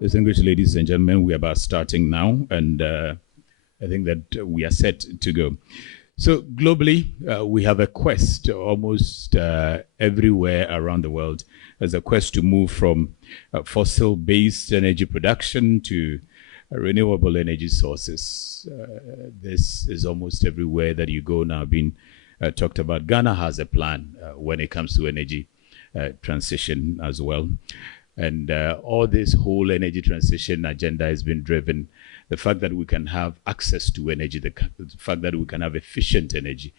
Distinguished ladies and gentlemen, we are about starting now, and I think that we are set to go. So globally, we have a quest almost everywhere around the world. There's a quest to move from fossil-based energy production to renewable energy sources. This is almost everywhere that you go now being talked about. Ghana has a plan when it comes to energy transition as well. And all this whole energy transition agenda has been driven. The fact that we can have access to energy, the fact that we can have efficient energy,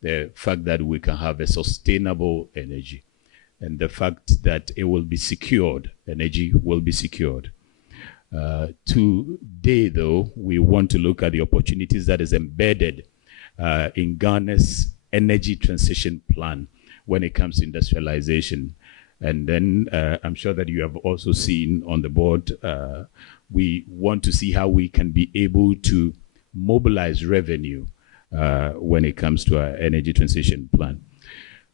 the fact that we can have a sustainable energy, and the fact that it will be secured, energy will be secured. Today, though, we want to look at the opportunities that is embedded in Ghana's energy transition plan when it comes to industrialization. And then I'm sure that you have also seen on the board, we want to see how we can be able to mobilize revenue when it comes to our energy transition plan.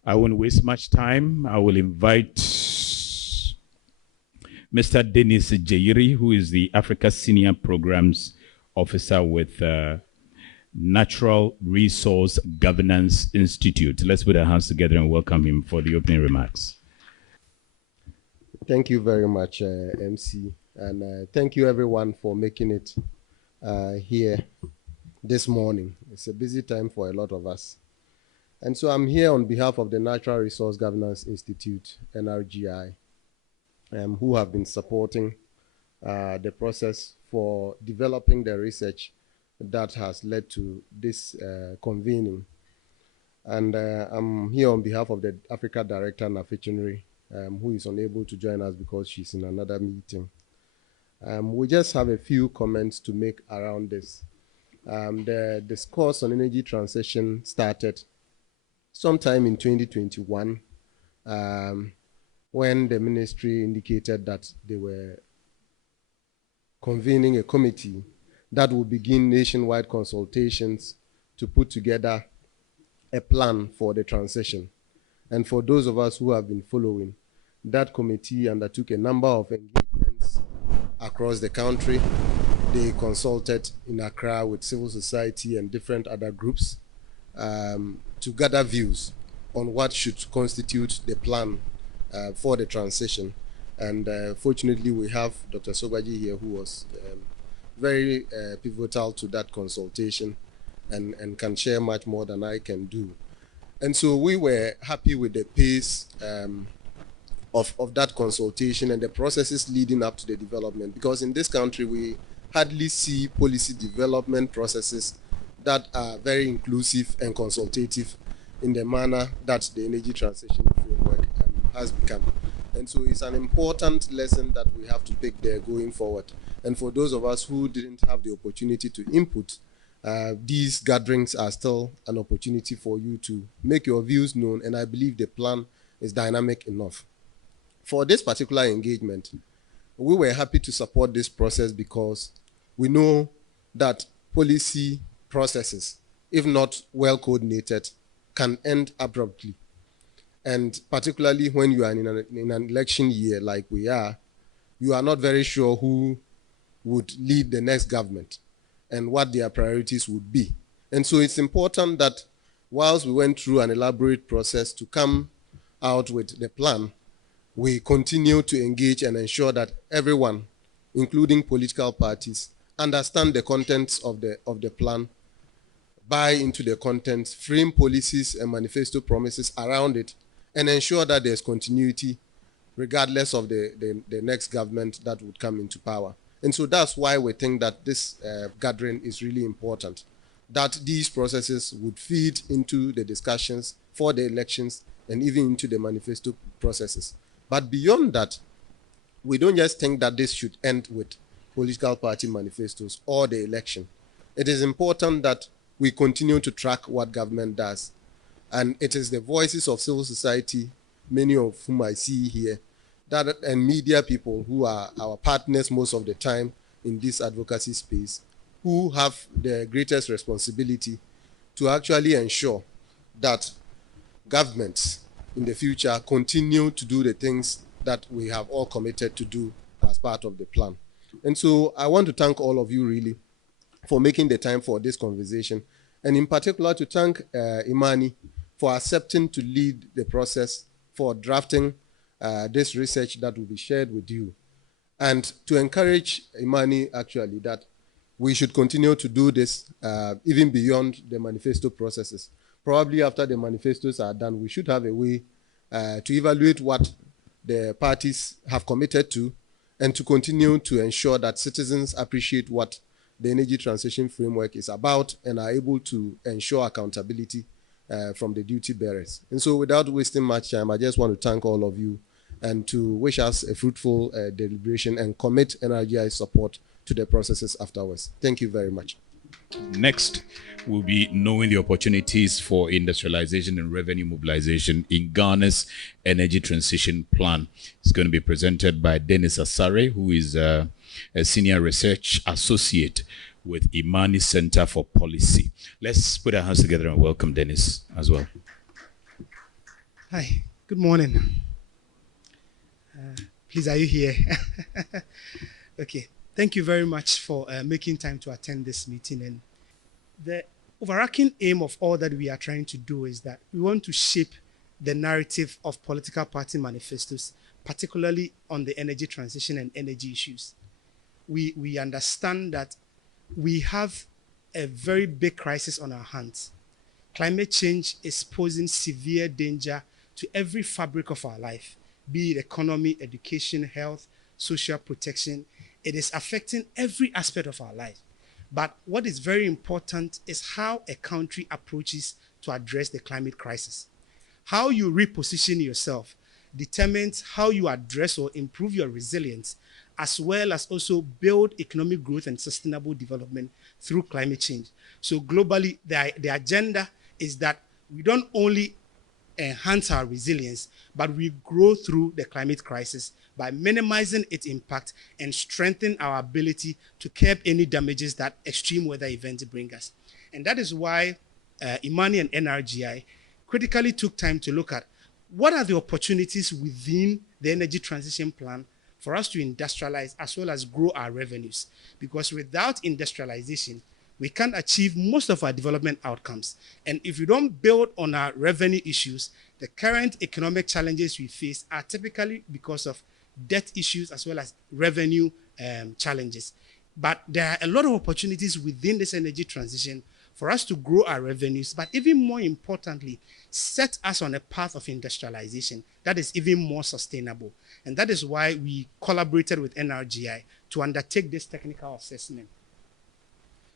I won't waste much time. I will invite Mr. Dennis Jayiri, who is the Africa Senior Programs Officer with Natural Resource Governance Institute. Let's put our hands together and welcome him for the opening remarks. Thank you very much, MC, and thank you everyone for making it here this morning. It's a busy time for a lot of us. And so I'm here on behalf of the Natural Resource Governance Institute, NRGI, who have been supporting the process for developing the research that has led to this convening. And I'm here on behalf of the Africa Director, Nafichinri, who is unable to join us because she's in another meeting. We just have a few comments to make around this. The discourse on energy transition started sometime in 2021 when the ministry indicated that they were convening a committee that will begin nationwide consultations to put together a plan for the transition. And for those of us who have been following, that committee undertook a number of engagements across the country. They consulted in Accra with civil society and different other groups to gather views on what should constitute the plan for the transition. And fortunately, we have Dr. Sogbaji here, who was very pivotal to that consultation and can share much more than I can do. And so we were happy with the pace of that consultation and the processes leading up to the development, because in this country we hardly see policy development processes that are very inclusive and consultative in the manner that the energy transition framework has become. And so it's an important lesson that we have to take there going forward. And for those of us who didn't have the opportunity to input, these gatherings are still an opportunity for you to make your views known, and I believe the plan is dynamic enough. For this particular engagement, we were happy to support this process because we know that policy processes, if not well coordinated, can end abruptly. And particularly when you are in an election year like we are, you are not very sure who would lead the next government and what their priorities would be. And so it's important that whilst we went through an elaborate process to come out with the plan, we continue to engage and ensure that everyone, including political parties, understand the contents of the plan, buy into the contents, frame policies and manifesto promises around it, and ensure that there's continuity regardless of the next government that would come into power. And so that's why we think that this gathering is really important, that these processes would feed into the discussions for the elections and even into the manifesto processes. But beyond that, we don't just think that this should end with political party manifestos or the election. It is important that we continue to track what government does. And it is the voices of civil society, many of whom I see here, and media people who are our partners most of the time in this advocacy space, who have the greatest responsibility to actually ensure that governments in the future continue to do the things that we have all committed to do as part of the plan. And so I want to thank all of you really for making the time for this conversation, and in particular to thank IMANI for accepting to lead the process for drafting this research that will be shared with you, and to encourage IMANI actually that we should continue to do this even beyond the manifesto processes. Probably after the manifestos are done, we should have a way to evaluate what the parties have committed to, and to continue to ensure that citizens appreciate what the energy transition framework is about and are able to ensure accountability from the duty bearers. And so without wasting much time, I just want to thank all of you and to wish us a fruitful deliberation and commit NRGI support to the processes afterwards. Thank you very much. Next will be knowing the opportunities for industrialization and revenue mobilization in Ghana's energy transition plan. It's going to be presented by Dennis Asare, who is a senior research associate with IMANI Center for Policy. Let's put our hands together and welcome Dennis as well. Hi, good morning. Please, are you here? Okay, thank you very much for making time to attend this meeting. And the overarching aim of all that we are trying to do is that we want to shape the narrative of political party manifestos, particularly on the energy transition and energy issues. We understand that we have a very big crisis on our hands. Climate change is posing severe danger to every fabric of our life, be it economy, education, health, social protection. It is affecting every aspect of our life. But what is very important is how a country approaches to address the climate crisis. How you reposition yourself determines how you address or improve your resilience, as well as also build economic growth and sustainable development through climate change. So globally, the agenda is that we don't only enhance our resilience, but we grow through the climate crisis by minimizing its impact and strengthen our ability to curb any damages that extreme weather events bring us. And that is why IMANI and NRGI critically took time to look at what are the opportunities within the energy transition plan for us to industrialize as well as grow our revenues. Because without industrialization, we can't achieve most of our development outcomes. And if we don't build on our revenue issues, the current economic challenges we face are typically because of debt issues as well as revenue challenges. But there are a lot of opportunities within this energy transition for us to grow our revenues, but even more importantly, set us on a path of industrialization that is even more sustainable. And that is why we collaborated with NRGI to undertake this technical assessment.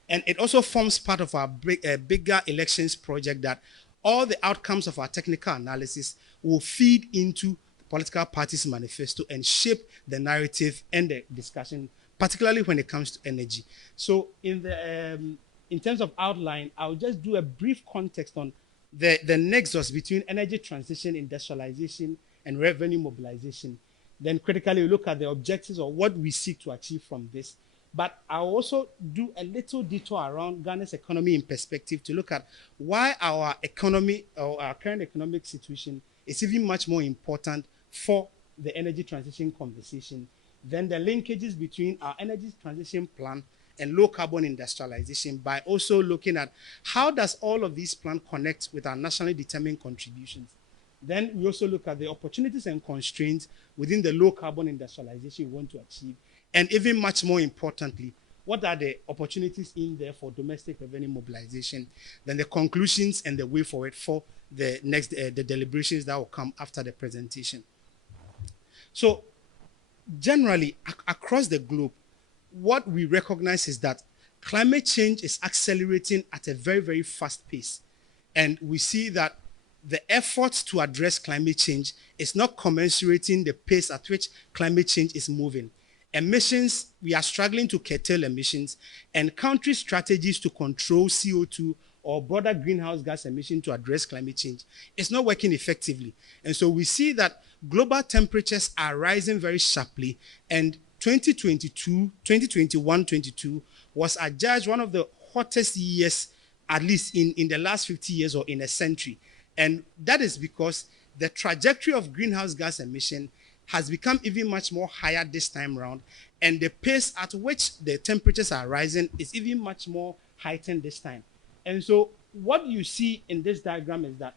And it also forms part of our bigger elections project that all the outcomes of our technical analysis will feed into the political parties' manifesto and shape the narrative and the discussion, particularly when it comes to energy. So in terms of outline, I'll just do a brief context on the nexus between energy transition, industrialization, and revenue mobilization. Then critically look at the objectives or what we seek to achieve from this. But I'll also do a little detour around Ghana's economy in perspective to look at why our economy or our current economic situation is even much more important for the energy transition conversation. Then the linkages between our energy transition plan and low carbon industrialization by also looking at how does all of these plans connect with our nationally determined contributions. Then we also look at the opportunities and constraints within the low carbon industrialization we want to achieve. And even much more importantly, what are the opportunities in there for domestic revenue mobilization? Then the conclusions and the way forward for the next the deliberations that will come after the presentation. So generally, across the globe, what we recognize is that climate change is accelerating at a very, very fast pace. And we see that the efforts to address climate change is not commensurating the pace at which climate change is moving. Emissions, we are struggling to curtail emissions, and country strategies to control CO2 or broader greenhouse gas emission to address climate change is not working effectively. And so we see that global temperatures are rising very sharply, and 2021-22 was adjudged one of the hottest years, at least in the last 50 years or in a century. And that is because the trajectory of greenhouse gas emission has become even much more higher this time around, and the pace at which the temperatures are rising is even much more heightened this time. And so what you see in this diagram is that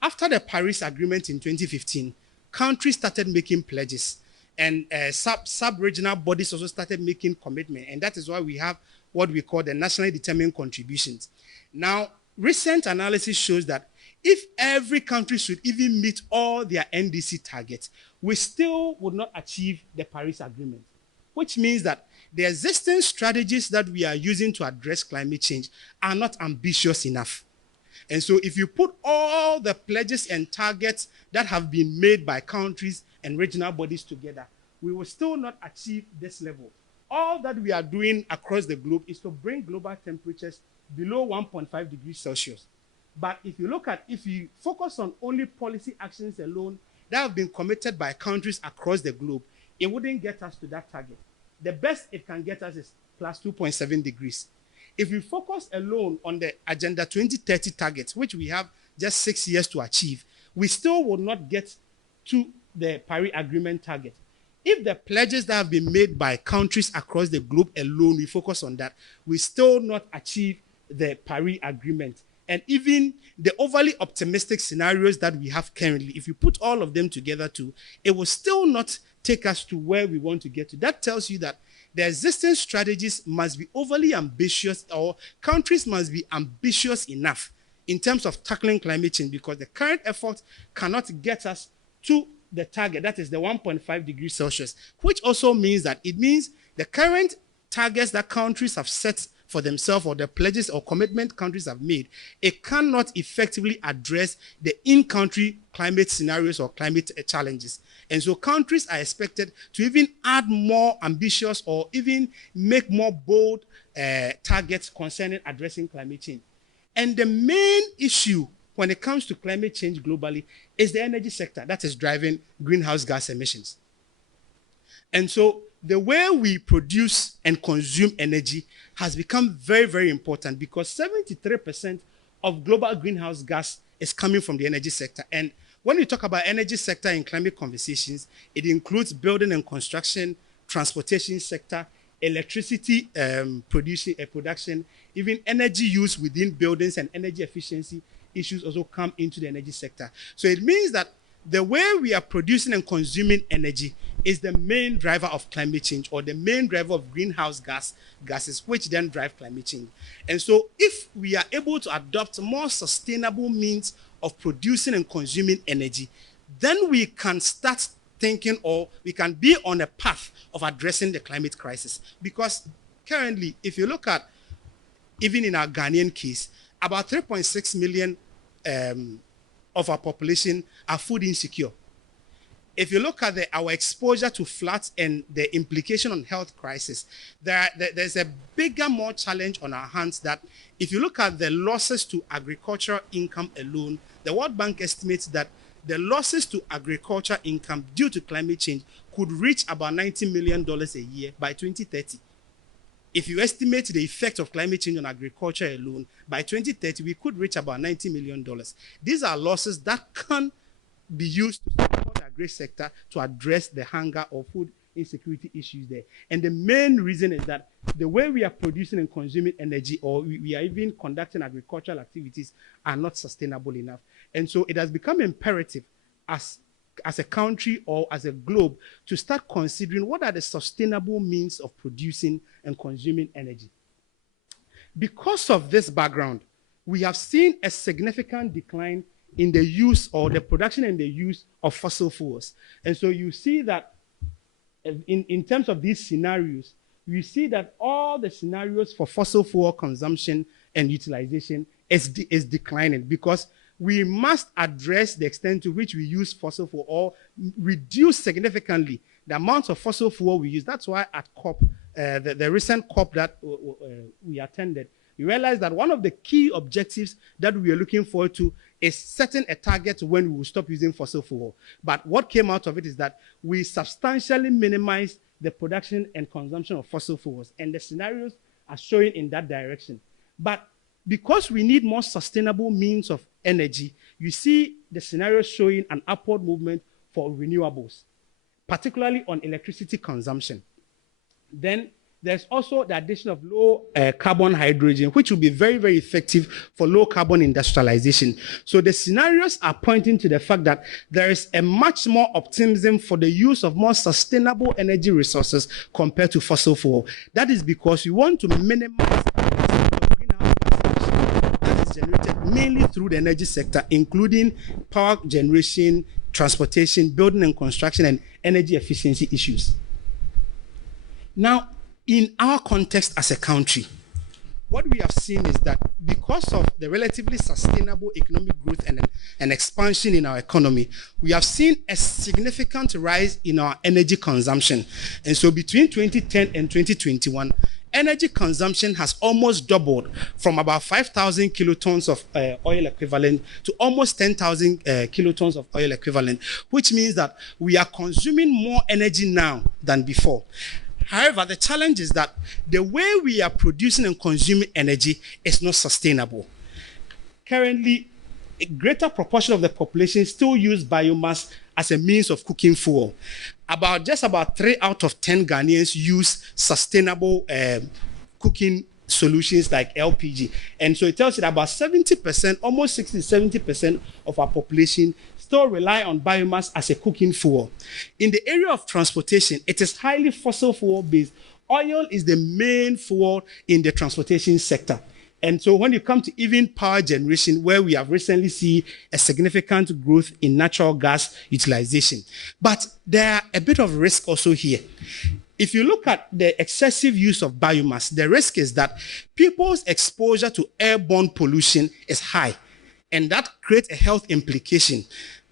after the Paris Agreement in 2015, countries started making pledges, and sub-regional bodies also started making commitment, and that is why we have what we call the nationally determined contributions. Now, recent analysis shows that if every country should even meet all their NDC targets, we still would not achieve the Paris Agreement, which means that the existing strategies that we are using to address climate change are not ambitious enough. And so if you put all the pledges and targets that have been made by countries and regional bodies together, we will still not achieve this level. All that we are doing across the globe is to bring global temperatures below 1.5 degrees Celsius. But if you focus on only policy actions alone that have been committed by countries across the globe, it wouldn't get us to that target. The best it can get us is plus 2.7 degrees. If we focus alone on the Agenda 2030 targets, which we have just 6 years to achieve, we still will not get to the Paris Agreement target. If the pledges that have been made by countries across the globe alone, we focus on that, we still not achieve the Paris Agreement. And even the overly optimistic scenarios that we have currently, if you put all of them together too, it will still not take us to where we want to get to. That tells you that the existing strategies must be overly ambitious, or countries must be ambitious enough in terms of tackling climate change, because the current effort cannot get us to the target, that is the 1.5 degrees Celsius, which also means that it means the current targets that countries have set for themselves, or the pledges or commitment countries have made, it cannot effectively address the in-country climate scenarios or climate challenges. And so countries are expected to even add more ambitious or even make more bold targets concerning addressing climate change. And the main issue when it comes to climate change globally is the energy sector that is driving greenhouse gas emissions. And so the way we produce and consume energy has become very, very important, because 73% of global greenhouse gas is coming from the energy sector. And when we talk about energy sector in climate conversations, it includes building and construction, transportation sector, electricity production, even energy use within buildings, and energy efficiency issues also come into the energy sector. So it means that the way we are producing and consuming energy is the main driver of climate change, or the main driver of greenhouse gases, which then drive climate change. And so if we are able to adopt more sustainable means of producing and consuming energy, then we can start thinking, or we can be on a path of addressing the climate crisis. Because currently, if you look at, even in our Ghanaian case, about 3.6 million of our population are food insecure. If you look at our exposure to floods and the implication on health crisis, there's a bigger, more challenge on our hands, that if you look at the losses to agricultural income alone, the World Bank estimates that the losses to agricultural income due to climate change could reach about $90 million a year by 2030. If you estimate the effect of climate change on agriculture alone, by 2030, we could reach about $90 million. These are losses that can be used to support the agri sector to address the hunger or food insecurity issues there. And the main reason is that the way we are producing and consuming energy, or we are even conducting agricultural activities, are not sustainable enough. And so it has become imperative as a country or as a globe to start considering what are the sustainable means of producing and consuming energy. Because of this background, we have seen a significant decline in the use, or the production and the use, of fossil fuels. And so you see that in terms of these scenarios, you see that all the scenarios for fossil fuel consumption and utilization is declining, because we must address the extent to which we use fossil fuel, or reduce significantly the amount of fossil fuel we use. That's why at COP, the recent COP that we attended, we realized that one of the key objectives that we are looking forward to is setting a target when we will stop using fossil fuel. But what came out of it is that we substantially minimized the production and consumption of fossil fuels, and the scenarios are showing in that direction. But because we need more sustainable means of energy, you see the scenario showing an upward movement for renewables. particularly on electricity consumption. Then there's also the addition of low carbon hydrogen, which will be very, very effective for low carbon industrialization. So the scenarios are pointing to the fact that there is a much more optimism for the use of more sustainable energy resources compared to fossil fuel. That is because we want to minimize the greenhouse gas emissions that is generated mainly through the energy sector, including power generation, transportation, building and construction, and energy efficiency issues. Now, in our context as a country, what we have seen is that because of the relatively sustainable economic growth and expansion in our economy, we have seen a significant rise in our energy consumption. And so between 2010 and 2021, energy consumption has almost doubled from about 5,000 kilotons of oil equivalent to almost 10,000 kilotons of oil equivalent, which means that we are consuming more energy now than before. However, the challenge is that the way we are producing and consuming energy is not sustainable. Currently, a greater proportion of the population still use biomass as a means of cooking fuel. Just about 3 out of 10 Ghanaians use sustainable cooking solutions like LPG. And so it tells you that about 70%, almost 60-70% of our population still rely on biomass as a cooking fuel. In the area of transportation, it is highly fossil fuel based. Oil is the main fuel in the transportation sector. And so when you come to even power generation, where we have recently seen a significant growth in natural gas utilization. But there are a bit of risk also here. If you look at the excessive use of biomass, the risk is that people's exposure to airborne pollution is high, and that creates a health implication.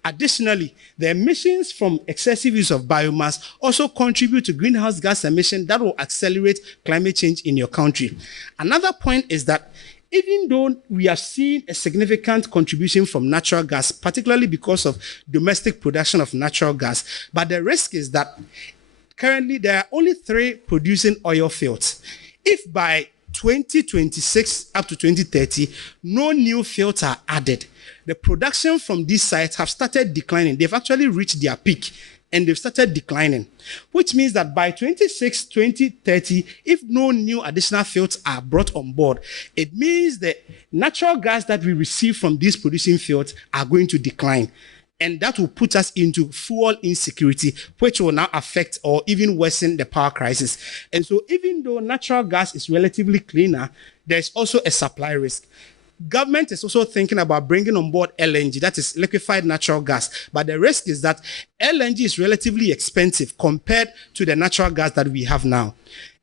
Additionally, the emissions from excessive use of biomass also contribute to greenhouse gas emissions that will accelerate climate change in your country. Another point is that even though we have seen a significant contribution from natural gas, particularly because of domestic production of natural gas, but the risk is that currently there are only 3 producing oil fields. If by 2026 up to 2030, no new fields are added, the production from these sites have started declining. They've actually reached their peak and they've started declining, which means that by 2030, if no new additional fields are brought on board, it means the natural gas that we receive from these producing fields are going to decline. And that will put us into fuel insecurity, which will now affect or even worsen the power crisis. And so even though natural gas is relatively cleaner, there's also a supply risk. Government is also thinking about bringing on board LNG, that is liquefied natural gas. But the risk is that LNG is relatively expensive compared to the natural gas that we have now.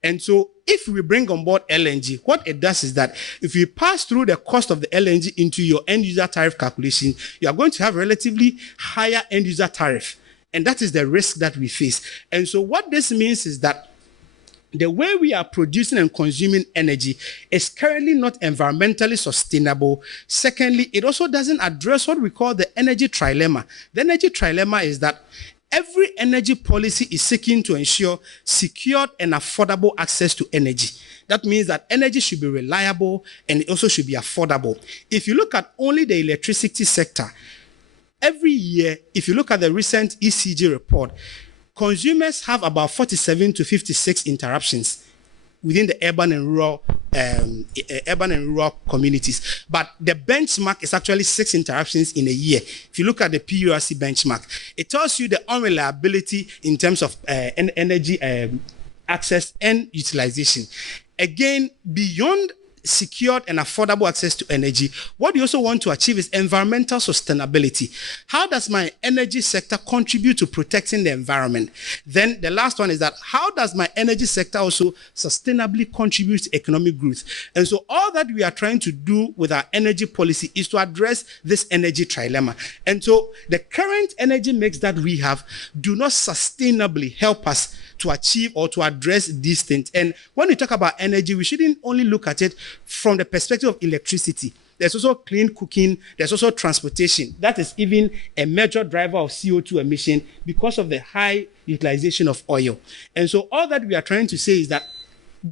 And so if we bring on board LNG, what it does is that if you pass through the cost of the LNG into your end user tariff calculation, you are going to have a relatively higher end user tariff. And that is the risk that we face. And so what this means is that the way we are producing and consuming energy is currently not environmentally sustainable. Secondly, it also doesn't address what we call the energy trilemma. The energy trilemma is that every energy policy is seeking to ensure secured and affordable access to energy. That means that energy should be reliable and it also should be affordable. If you look at only the electricity sector, every year, if you look at the recent ECG report, consumers have about 47 to 56 interruptions within the urban and rural communities. But the benchmark is actually 6 interruptions in a year. If you look at the PURC benchmark, it tells you the unreliability in terms of energy access and utilization. Again, beyond secured and affordable access to energy, what you also want to achieve is environmental sustainability. How does my energy sector contribute to protecting the environment? Then the last one is that how does my energy sector also sustainably contribute to economic growth? And so all that we are trying to do with our energy policy is to address this energy trilemma. And so the current energy mix that we have do not sustainably help us to achieve or to address these things. And when we talk about energy, we shouldn't only look at it from the perspective of electricity. There's also clean cooking, there's also transportation. That is even a major driver of CO2 emission because of the high utilization of oil. And so all that we are trying to say is that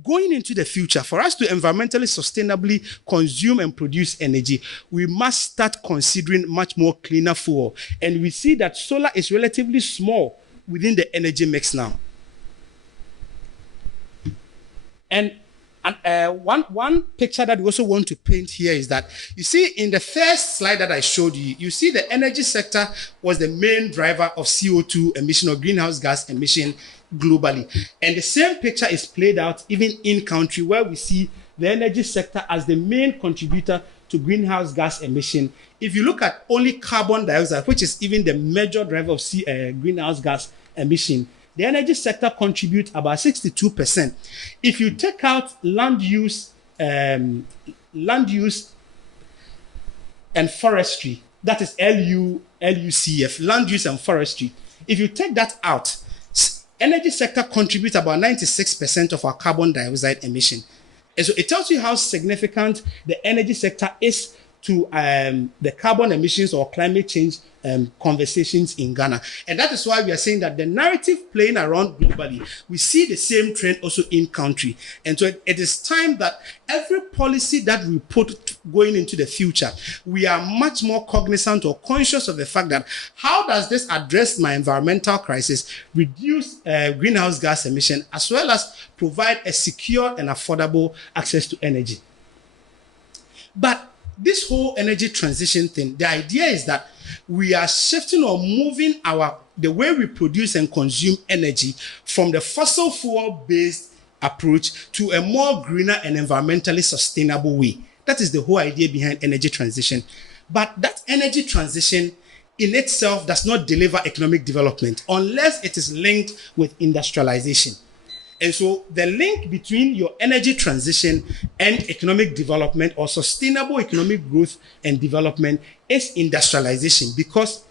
going into the future, for us to environmentally sustainably consume and produce energy, we must start considering much more cleaner fuel. And we see that solar is relatively small within the energy mix now. And one picture that we also want to paint here is that, you see in the first slide that I showed you, you see the energy sector was the main driver of CO2 emission or greenhouse gas emission globally. And the same picture is played out even in country, where we see the energy sector as the main contributor to greenhouse gas emission. If you look at only carbon dioxide, which is even the major driver of greenhouse gas emission, the energy sector contributes about 62%. If you take out land use and forestry, that is LUCF, land use and forestry. If you take that out, energy sector contributes about 96% of our carbon dioxide emission. And so it tells you how significant the energy sector is to the carbon emissions or climate change conversations in Ghana. And that is why we are saying that the narrative playing around globally, we see the same trend also in country. And so it is time that every policy that we put going into the future, we are much more cognizant or conscious of the fact that how does this address my environmental crisis, reduce greenhouse gas emission, as well as provide a secure and affordable access to energy. But this whole energy transition thing, the idea is that we are shifting or moving the way we produce and consume energy from the fossil fuel based approach to a more greener and environmentally sustainable way. That is the whole idea behind energy transition. But that energy transition in itself does not deliver economic development unless it is linked with industrialization. And so the link between your energy transition and economic development or sustainable economic growth and development is industrialization. Because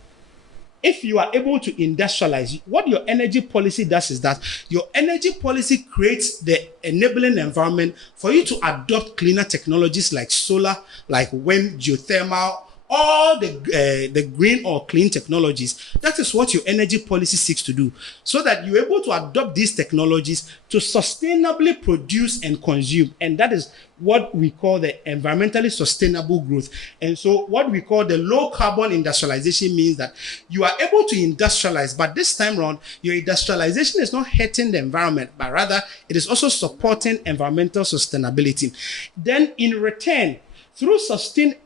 if you are able to industrialize, what your energy policy does is that your energy policy creates the enabling environment for you to adopt cleaner technologies like solar, like wind, geothermal, all the green or clean technologies. That is what your energy policy seeks to do, so that you're able to adopt these technologies to sustainably produce and consume. And that is what we call the environmentally sustainable growth. And so what we call the low carbon industrialization means that you are able to industrialize, but this time around, your industrialization is not hurting the environment, but rather it is also supporting environmental sustainability. Then in return,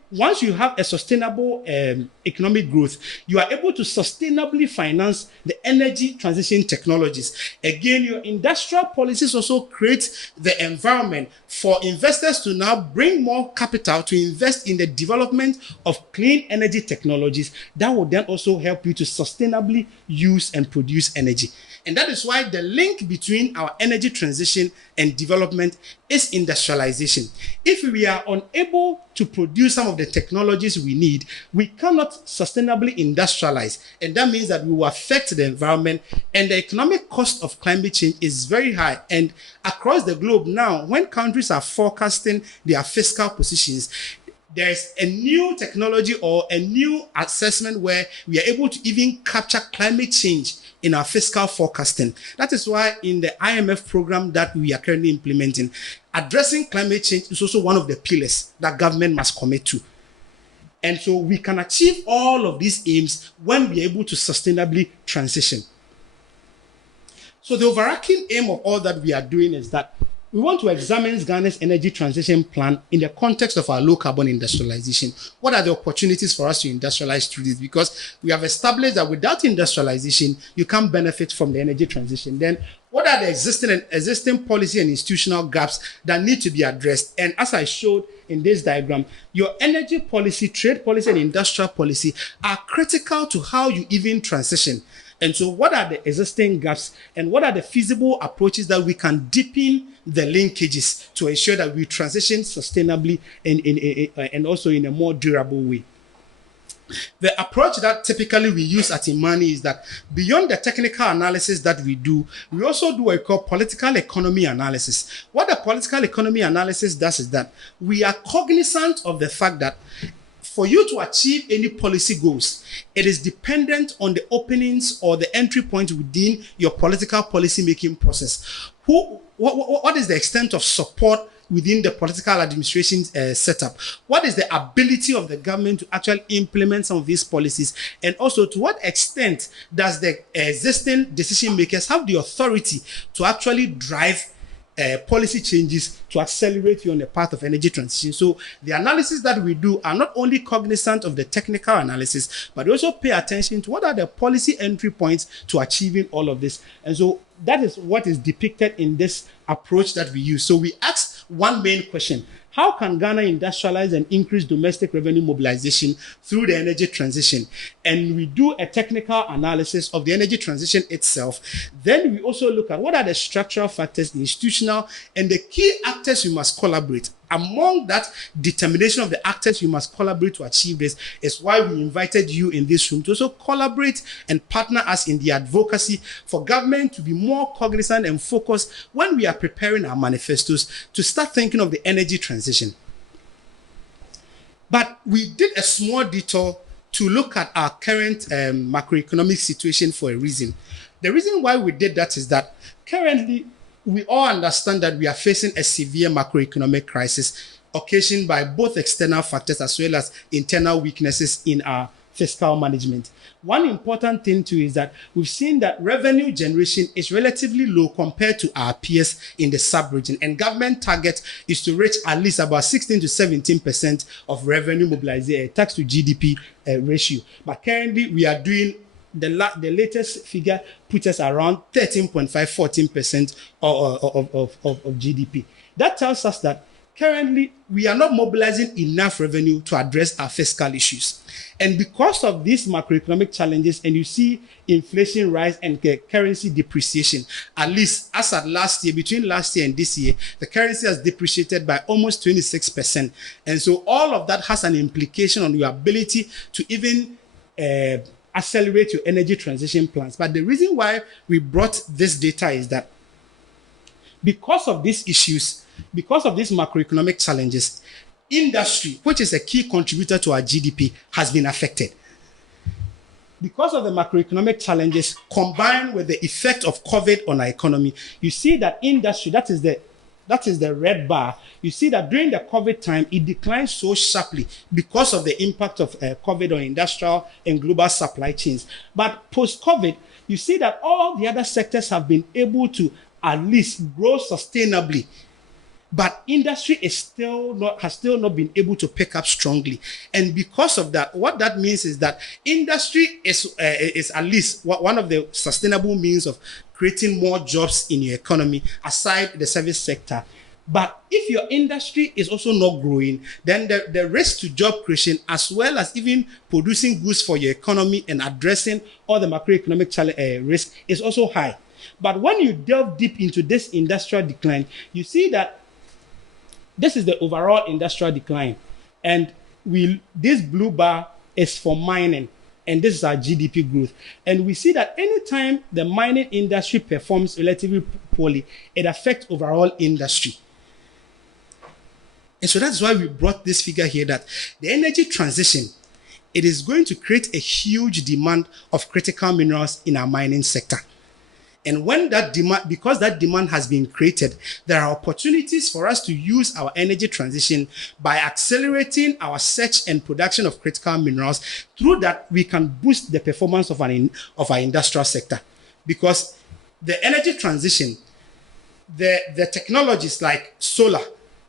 once you have a sustainable economic growth, you are able to sustainably finance the energy transition technologies. Again, your industrial policies also create the environment for investors to now bring more capital to invest in the development of clean energy technologies that will then also help you to sustainably use and produce energy. And that is why the link between our energy transition and development is industrialization. If we are unable to produce some of the technologies we need, we cannot sustainably industrialize. And that means that we will affect the environment, and the economic cost of climate change is very high. And across the globe now, when countries are forecasting their fiscal positions, there is a new technology or a new assessment where we are able to even capture climate change in our fiscal forecasting. That is why in the IMF program that we are currently implementing, addressing climate change is also one of the pillars that government must commit to. And so we can achieve all of these aims when we are able to sustainably transition. So the overarching aim of all that we are doing is that we want to examine Ghana's energy transition plan in the context of our low carbon industrialization. What are the opportunities for us to industrialize through this? Because we have established that without industrialization, you can't benefit from the energy transition. Then what are the existing policy and institutional gaps that need to be addressed? And as I showed in this diagram, your energy policy, trade policy, and industrial policy are critical to how you even transition. And so what are the existing gaps, and what are the feasible approaches that we can deepen the linkages to ensure that we transition sustainably and also in a more durable way? The approach that typically we use at IMANI is that beyond the technical analysis that we do, we also do what we call political economy analysis. What the political economy analysis does is that we are cognizant of the fact that for you to achieve any policy goals, it is dependent on the openings or the entry point within your political policy making process. What is the extent of support within the political administration setup? What is the ability of the government to actually implement some of these policies? And also, to what extent does the existing decision makers have the authority to actually drive policy changes to accelerate you on the path of energy transition? So the analysis that we do are not only cognizant of the technical analysis, but also pay attention to what are the policy entry points to achieving all of this. And so that is what is depicted in this approach that we use. So we ask one main question: how can Ghana industrialize and increase domestic revenue mobilization through the energy transition? And we do a technical analysis of the energy transition itself. Then we also look at what are the structural factors, the institutional, and the key actors we must collaborate. Among that determination of the actors we must collaborate to achieve this is why we invited you in this room to also collaborate and partner us in the advocacy for government to be more cognizant and focused when we are preparing our manifestos to start thinking of the energy transition. But we did a small detour to look at our current macroeconomic situation for a reason. The reason why we did that is that currently we all understand that we are facing a severe macroeconomic crisis occasioned by both external factors as well as internal weaknesses in our fiscal management. One important thing too is that we've seen that revenue generation is relatively low compared to our peers in the sub-region, and government target is to reach at least about 16 to 17% of revenue mobilization, tax to GDP ratio. But currently we are doing the latest figure puts us around 13.5, 14% of GDP. That tells us that currently we are not mobilizing enough revenue to address our fiscal issues. And because of these macroeconomic challenges, and you see inflation rise and currency depreciation, at least as at last year, between last year and this year, the currency has depreciated by almost 26%. And so all of that has an implication on your ability to even accelerate your energy transition plans. But the reason why we brought this data is that because of these issues, because of these macroeconomic challenges, industry, which is a key contributor to our GDP, has been affected. Because of the macroeconomic challenges combined with the effect of COVID on our economy, you see that industry, that is the red bar, you see that during the COVID time, it declined so sharply because of the impact of COVID on industrial and global supply chains. But post-COVID, you see that all the other sectors have been able to at least grow sustainably. But industry has still not been able to pick up strongly. And because of that, what that means is that industry is at least one of the sustainable means of creating more jobs in your economy, aside the service sector. But if your industry is also not growing, then the risk to job creation, as well as even producing goods for your economy and addressing all the macroeconomic risk, is also high. But when you delve deep into this industrial decline, you see that this is the overall industrial decline. And this blue bar is for mining, and this is our GDP growth. And we see that anytime the mining industry performs relatively poorly, it affects overall industry. And so that's why we brought this figure here, that the energy transition, it is going to create a huge demand of critical minerals in our mining sector. And when that demand, because that demand has been created, there are opportunities for us to use our energy transition by accelerating our search and production of critical minerals. Through that, we can boost the performance of our industrial sector. Because the energy transition, the technologies like solar,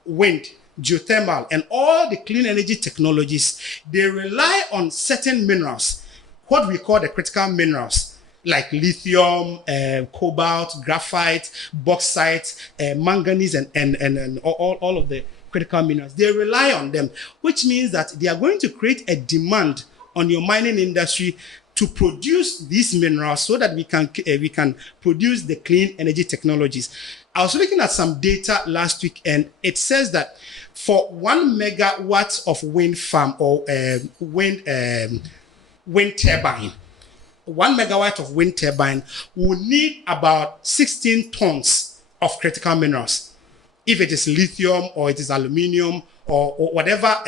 wind, geothermal, and all the clean energy technologies, they rely on certain minerals, what we call the critical minerals, like lithium, cobalt, graphite, bauxite, manganese, and all of the critical minerals. They rely on them, which means that they are going to create a demand on your mining industry to produce these minerals so that we can produce the clean energy technologies. I was looking at some data last week, and it says that for 1 megawatt of wind farm or wind turbine, 1 megawatt of wind turbine will need about 16 tons of critical minerals. If it is lithium or it is aluminium or whatever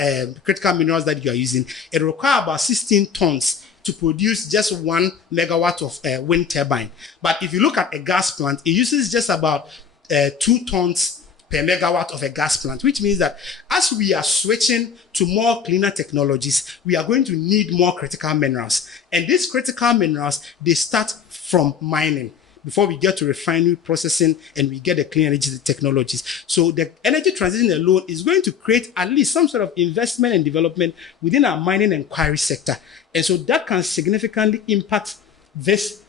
critical minerals that you are using, it will require about 16 tons to produce just 1 megawatt of wind turbine. But if you look at a gas plant, it uses just about 2 tons per megawatt of a gas plant, which means that as we are switching to more cleaner technologies, we are going to need more critical minerals. And these critical minerals, they start from mining before we get to refinery processing and we get the clean energy technologies. So the energy transition alone is going to create at least some sort of investment and development within our mining and quarry sector. And so that can significantly impact this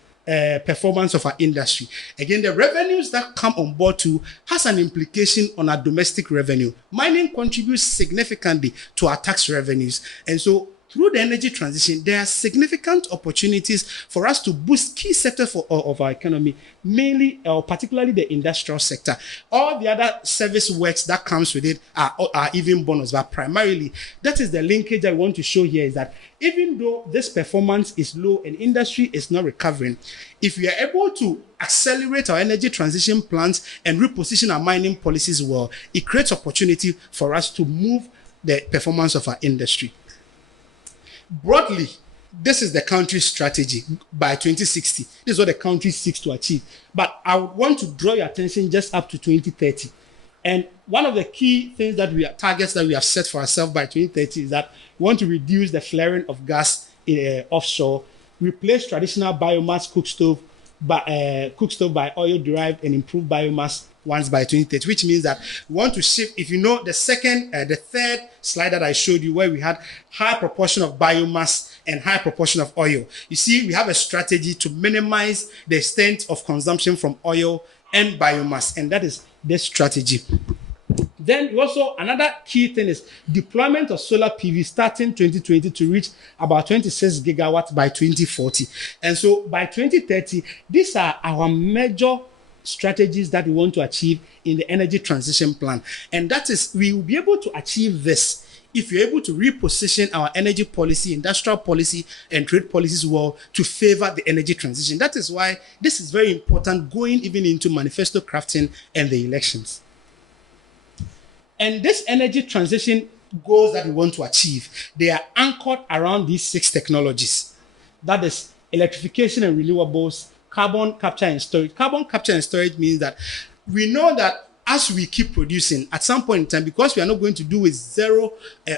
performance of our industry. Again, the revenues that come on board too has an implication on our domestic revenue. Mining contributes significantly to our tax revenues. And so through the energy transition, there are significant opportunities for us to boost key sectors of our economy, mainly or particularly the industrial sector. All the other service works that comes with it are even bonus, but primarily that is the linkage I want to show here, is that even though this performance is low and industry is not recovering, if we are able to accelerate our energy transition plans and reposition our mining policies well, it creates opportunity for us to move the performance of our industry. Broadly, this is the country's strategy by 2060. This is what the country seeks to achieve. But I would want to draw your attention just up to 2030. And one of the key things targets that we have set for ourselves by 2030 is that we want to reduce the flaring of gas offshore, replace traditional biomass cook stove by oil-derived and improved biomass ones by 2030, which means that we want to shift. If you know the third slide that I showed you, where we had high proportion of biomass and high proportion of oil, you see we have a strategy to minimize the extent of consumption from oil and biomass, and that is this strategy. Then also another key thing is deployment of solar PV starting 2020 to reach about 26 gigawatts by 2040. And so by 2030, these are our major strategies that we want to achieve in the energy transition plan. And that is, we will be able to achieve this if you're able to reposition our energy policy, industrial policy, and trade policies well to favor the energy transition. That is why this is very important going even into manifesto crafting and the elections. And this energy transition goals that we want to achieve, they are anchored around these 6 technologies. That is electrification and renewables, carbon capture and storage. Carbon capture and storage means that we know that as we keep producing, at some point in time, because we are not going to do with zero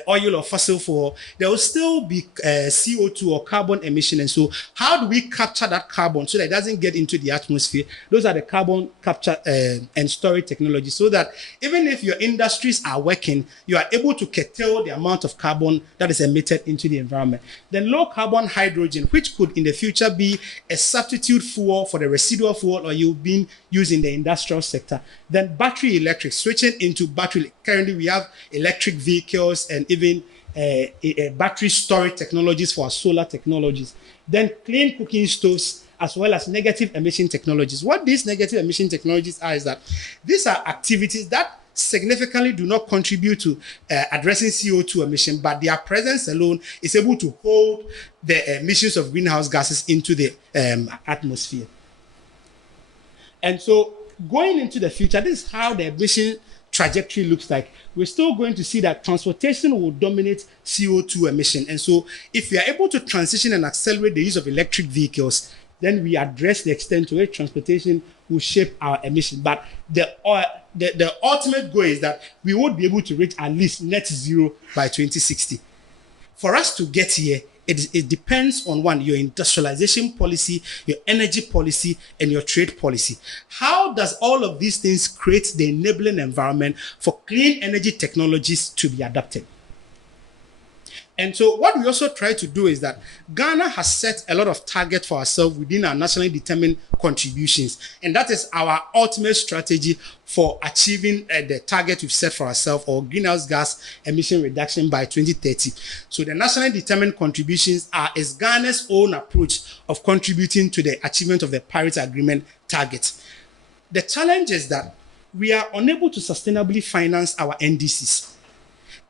oil or fossil fuel, there will still be CO2 or carbon emission. And so how do we capture that carbon so that it doesn't get into the atmosphere? Those are the carbon capture and storage technologies, so that even if your industries are working, you are able to curtail the amount of carbon that is emitted into the environment. Then low carbon hydrogen, which could in the future be a substitute fuel for the residual fuel oil being used in the industrial sector. Then battery electric, switching into battery. Currently, we have electric vehicles and even battery storage technologies for our solar technologies. Then clean cooking stoves, as well as negative emission technologies. What these negative emission technologies are is that these are activities that significantly do not contribute to addressing CO2 emission, but their presence alone is able to hold the emissions of greenhouse gases into the atmosphere. And so going into the future, this is how the emission trajectory looks like. We're still going to see that transportation will dominate CO2 emission. And so if we are able to transition and accelerate the use of electric vehicles, then we address the extent to which transportation will shape our emission. But the ultimate goal is that we would be able to reach at least net zero by 2060. For us to get here, it depends on one, your industrialization policy, your energy policy, and your trade policy. How does all of these things create the enabling environment for clean energy technologies to be adopted? And so what we also try to do is that Ghana has set a lot of targets for ourselves within our nationally determined contributions. And that is our ultimate strategy for achieving the target we've set for ourselves, or greenhouse gas emission reduction by 2030. So the nationally determined contributions is Ghana's own approach of contributing to the achievement of the Paris Agreement targets. The challenge is that we are unable to sustainably finance our NDCs.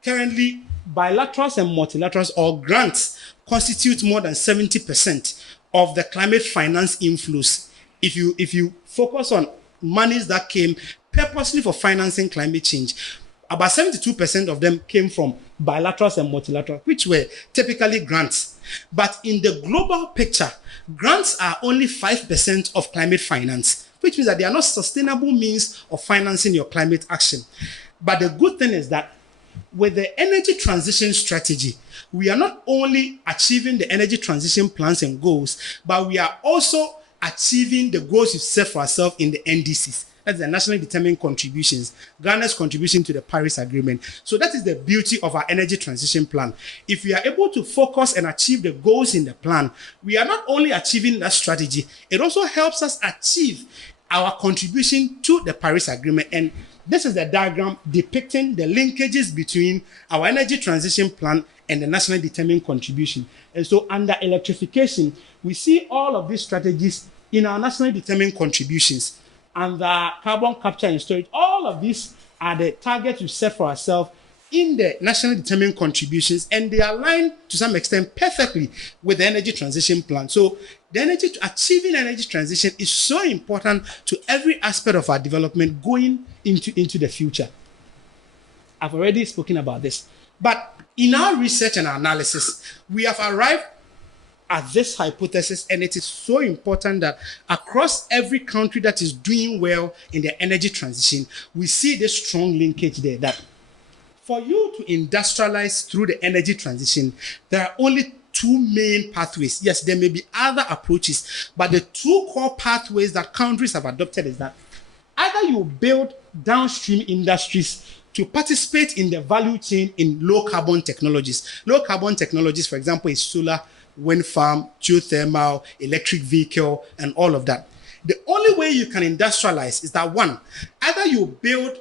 Currently, bilaterals and multilaterals or grants constitute more than 70% of the climate finance inflows. If you focus on monies that came purposely for financing climate change, about 72% of them came from bilaterals and multilaterals, which were typically grants. But in the global picture, grants are only 5% of climate finance. which means that they are not sustainable means of financing your climate action. But the good thing is that with the energy transition strategy, we are not only achieving the energy transition plans and goals, but we are also achieving the goals we've set for ourselves in the NDCs. That's the nationally determined contributions, Ghana's contribution to the Paris Agreement. So that is the beauty of our energy transition plan. If we are able to focus and achieve the goals in the plan, we are not only achieving that strategy, it also helps us achieve our contribution to the Paris Agreement. And this is the diagram depicting the linkages between our energy transition plan and the nationally determined contribution. And so under electrification, we see all of these strategies in our nationally determined contributions. And the carbon capture and storage, all of these are the targets we set for ourselves in the nationally determined contributions, and they align to some extent perfectly with the energy transition plan. So achieving energy transition is so important to every aspect of our development going into the future. I've already spoken about this. But in our research and analysis, we have arrived at this hypothesis, and it is so important that across every country that is doing well in the energy transition, we see this strong linkage there that for you to industrialize through the energy transition, there are only two main pathways. Yes, there may be other approaches, but the two core pathways that countries have adopted is that either you build downstream industries to participate in the value chain in low carbon technologies. Low carbon technologies, for example, is solar, wind farm, geothermal, electric vehicle, and all of that. The only way you can industrialize is that one, either you build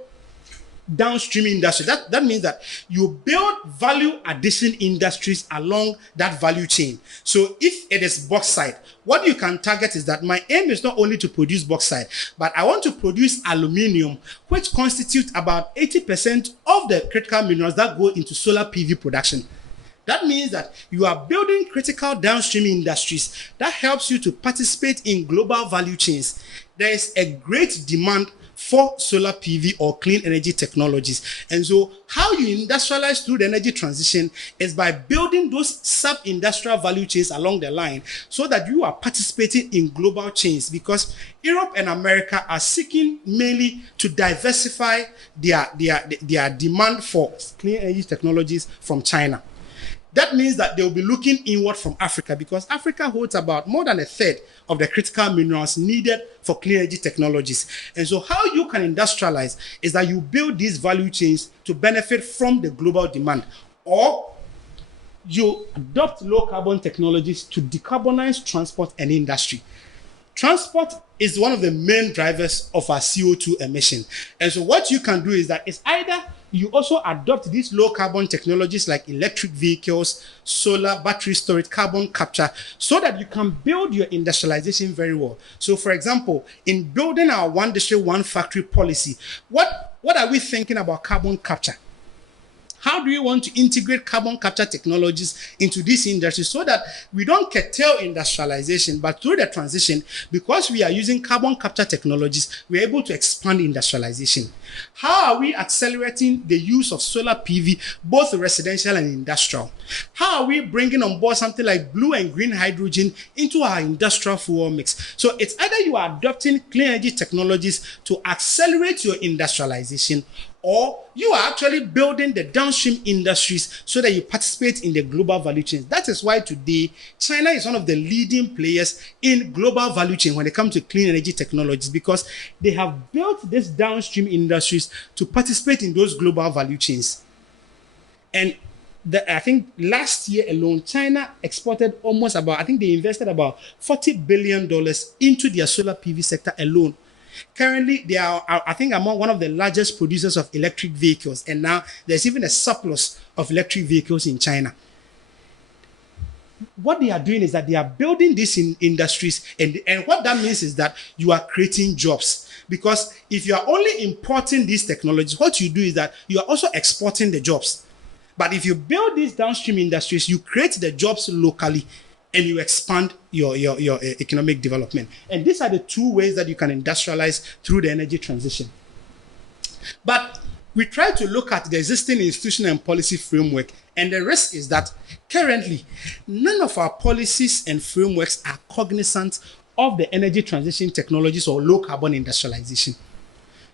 downstream industry. That means that you build value addition industries along that value chain. So if it is bauxite, what you can target is that my aim is not only to produce bauxite, but I want to produce aluminium, which constitutes about 80% of the critical minerals that go into solar PV production. That means that you are building critical downstream industries that helps you to participate in global value chains. There is a great demand for solar PV or clean energy technologies. And so how you industrialize through the energy transition is by building those sub-industrial value chains along the line so that you are participating in global chains, because Europe and America are seeking mainly to diversify their demand for clean energy technologies from China. That means that they will be looking inward from Africa, because Africa holds about more than a third of the critical minerals needed for clean energy technologies. And so how you can industrialize is that you build these value chains to benefit from the global demand, or you adopt low carbon technologies to decarbonize transport and industry. Transport is one of the main drivers of our CO2 emission. And so what you can do is that it's either you also adopt these low carbon technologies like electric vehicles, solar, battery storage, carbon capture, so that you can build your industrialization very well. So for example, in building our one district, one factory policy, what are we thinking about carbon capture? How do you want to integrate carbon capture technologies into this industry so that we don't curtail industrialization, but through the transition, because we are using carbon capture technologies, we're able to expand industrialization? How are we accelerating the use of solar PV, both residential and industrial? How are we bringing on board something like blue and green hydrogen into our industrial fuel mix? So it's either you are adopting clean energy technologies to accelerate your industrialization, or you are actually building the downstream industries so that you participate in the global value chain. That is why today, China is one of the leading players in global value chain when it comes to clean energy technologies, because they have built these downstream industries to participate in those global value chains. And I think last year alone, China exported almost about, I think they invested about $40 billion into their solar PV sector alone. Currently, they are, I think, among one of the largest producers of electric vehicles, and now there's even a surplus of electric vehicles in China. What they are doing is that they are building these industries, and what that means is that you are creating jobs. Because if you are only importing these technologies, what you do is that you are also exporting the jobs. But if you build these downstream industries, you create the jobs locally, and you expand your economic development. And these are the two ways that you can industrialize through the energy transition. But we try to look at the existing institutional and policy framework, and the risk is that currently, none of our policies and frameworks are cognizant of the energy transition technologies or low carbon industrialization.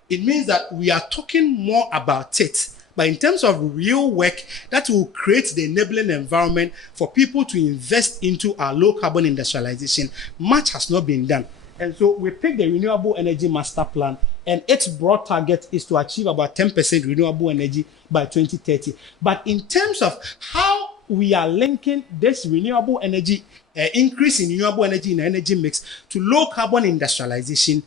It means that we are talking more about it, but in terms of real work that will create the enabling environment for people to invest into our low carbon industrialization, much has not been done. And so we picked the Renewable Energy Master Plan, and its broad target is to achieve about 10% renewable energy by 2030. But in terms of how we are linking this renewable energy, increase in renewable energy in the energy mix to low carbon industrialization,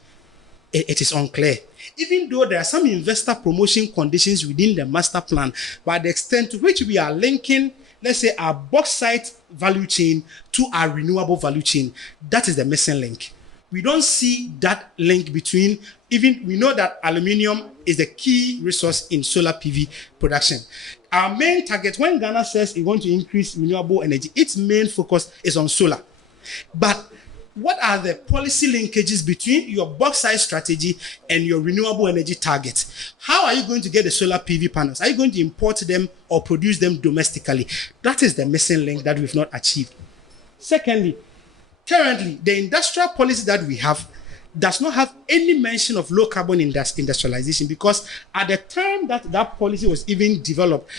it is unclear. Even though there are some investor promotion conditions within the master plan, by the extent to which we are linking, let's say, our bauxite value chain to our renewable value chain, that is the missing link. We don't see that link between, even we know that aluminium is the key resource in solar PV production. Our main target, when Ghana says it wants to increase renewable energy, its main focus is on solar. But what are the policy linkages between your bauxite strategy and your renewable energy targets? How are you going to get the solar PV panels? Are you going to import them or produce them domestically? That is the missing link that we've not achieved. Secondly, currently, the industrial policy that we have does not have any mention of low carbon industrialization, because at the time that that policy was even developed,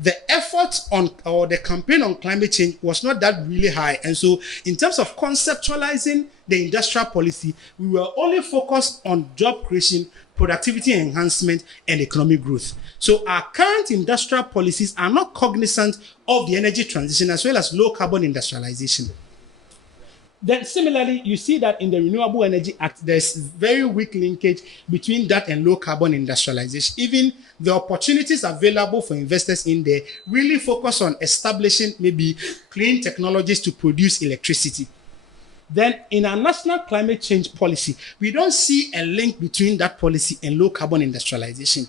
the efforts on, or the campaign on climate change was not that really high. And so in terms of conceptualizing the industrial policy, we were only focused on job creation, productivity enhancement, and economic growth. So our current industrial policies are not cognizant of the energy transition as well as low carbon industrialization. Then similarly, you see that in the Renewable Energy Act, there's very weak linkage between that and low carbon industrialization. Even the opportunities available for investors in there really focus on establishing maybe clean technologies to produce electricity. Then in our national climate change policy, we don't see a link between that policy and low carbon industrialization.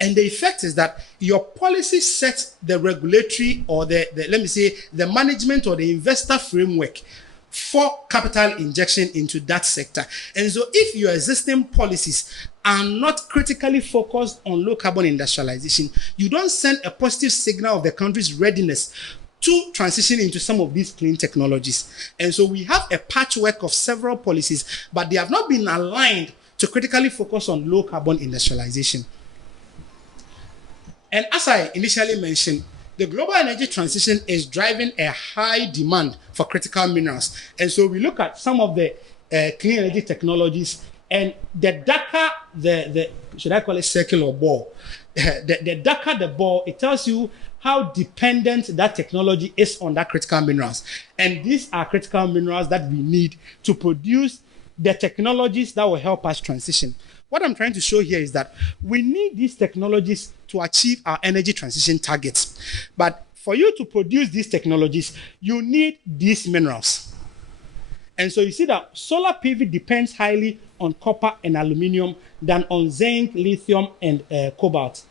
And the effect is that your policy sets the regulatory or the let me say, the management or the investor framework for capital injection into that sector. And so if your existing policies are not critically focused on low carbon industrialization, you don't send a positive signal of the country's readiness to transition into some of these clean technologies. And so we have a patchwork of several policies, but they have not been aligned to critically focus on low carbon industrialization. And as I initially mentioned, the global energy transition is driving a high demand for critical minerals. And so we look at some of the clean energy technologies, and the darker the should I call it circle or ball? The darker the ball, it tells you how dependent that technology is on that critical minerals. And these are critical minerals that we need to produce the technologies that will help us transition. What I'm trying to show here is that we need these technologies to achieve our energy transition targets. But for you to produce these technologies, you need these minerals. And so you see that solar PV depends highly on copper and aluminum than on zinc, lithium, and cobalt.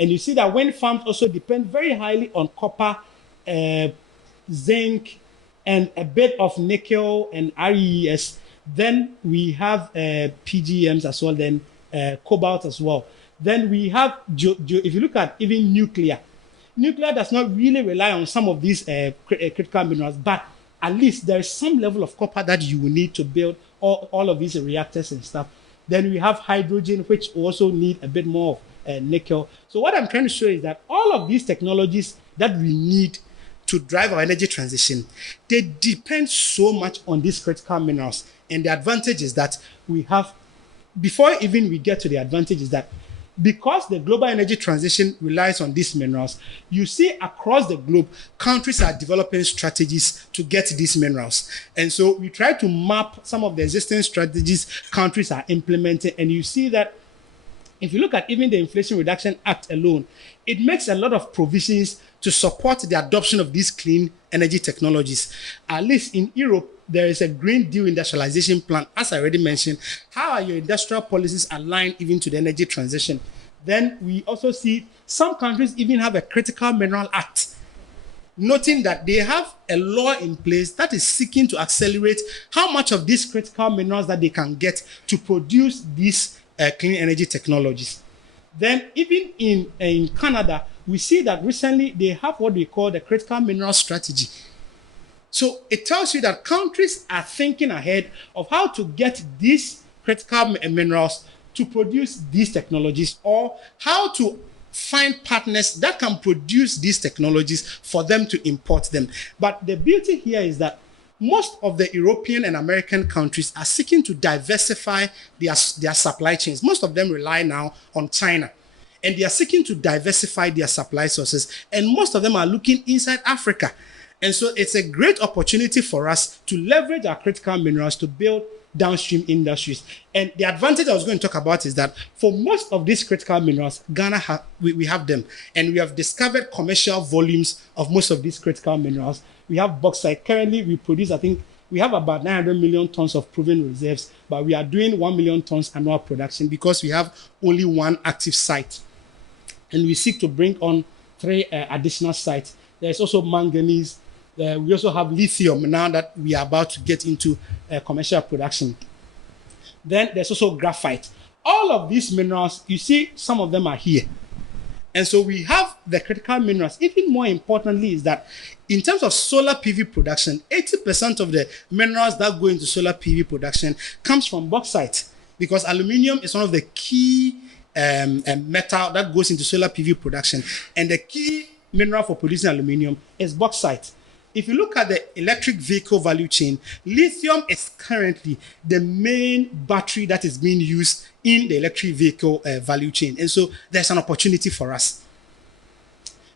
And you see that wind farms also depend very highly on copper, zinc, and a bit of nickel and RES. Then we have PGMs as well, then cobalt as well. Then we have, if you look at even nuclear does not really rely on some of these critical minerals, but at least there is some level of copper that you will need to build all of these reactors and stuff. Then we have hydrogen, which also need a bit more of nickel. So what I'm trying to show is that all of these technologies that we need to drive our energy transition, they depend so much on these critical minerals. And the advantage is that we have, before even we get to the advantage, is that because the global energy transition relies on these minerals, you see across the globe, countries are developing strategies to get these minerals. And so we try to map some of the existing strategies countries are implementing. And you see that if you look at even the Inflation Reduction Act alone, it makes a lot of provisions to support the adoption of these clean energy technologies. At least in Europe, there is a Green Deal industrialization plan, as I already mentioned. How are your industrial policies aligned even to the energy transition? Then we also see some countries even have a Critical Mineral Act, noting that they have a law in place that is seeking to accelerate how much of these critical minerals that they can get to produce these clean energy technologies. Then even in Canada, we see that recently they have what we call the critical mineral strategy. So it tells you that countries are thinking ahead of how to get these critical minerals to produce these technologies, or how to find partners that can produce these technologies for them to import them. But the beauty here is that most of the European and American countries are seeking to diversify their supply chains. Most of them rely now on China, and they are seeking to diversify their supply sources. And most of them are looking inside Africa. And so it's a great opportunity for us to leverage our critical minerals to build downstream industries. And the advantage I was going to talk about is that for most of these critical minerals, Ghana we have them, and we have discovered commercial volumes of most of these critical minerals. We have bauxite. Currently, we produce, I think, we have about 900 million tons of proven reserves, but we are doing 1 million tons annual production because we have only one active site. And we seek to bring on 3 additional sites. There's also manganese. We also have lithium now that we are about to get into commercial production. Then there's also graphite. All of these minerals, you see, some of them are here. And so we have the critical minerals. Even more importantly is that in terms of solar PV production, 80% of the minerals that go into solar PV production comes from bauxite, because aluminum is one of the key metal that goes into solar PV production. And the key mineral for producing aluminum is bauxite. If you look at the electric vehicle value chain, lithium is currently the main battery that is being used in the electric vehicle value chain. And so there's an opportunity for us.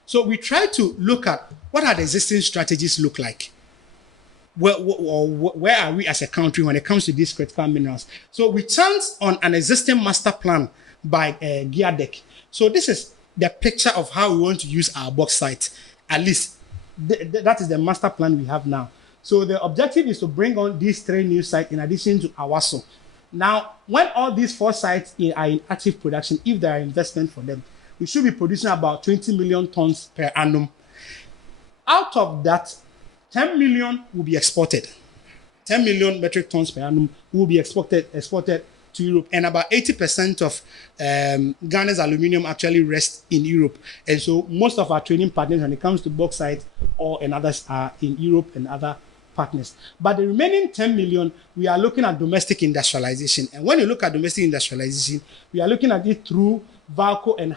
So we try to look at what are the existing strategies look like. Where are we as a country when it comes to these critical minerals? So we chanced on an existing master plan by GEADEC. So this is the picture of how we want to use our bauxite, at least. That is the master plan we have now. So the objective is to bring on these 3 new sites in addition to Awaso. Now, when all these 4 sites are in active production, if there are investment for them, we should be producing about 20 million tons per annum. Out of that, 10 million will be exported. 10 million metric tons per annum will be exported to Europe, and about 80% of Ghana's aluminium actually rests in Europe. And so most of our trading partners when it comes to bauxite and others are in Europe and other partners. But the remaining 10 million, we are looking at domestic industrialization. And when you look at domestic industrialization, we are looking at it through VALCO and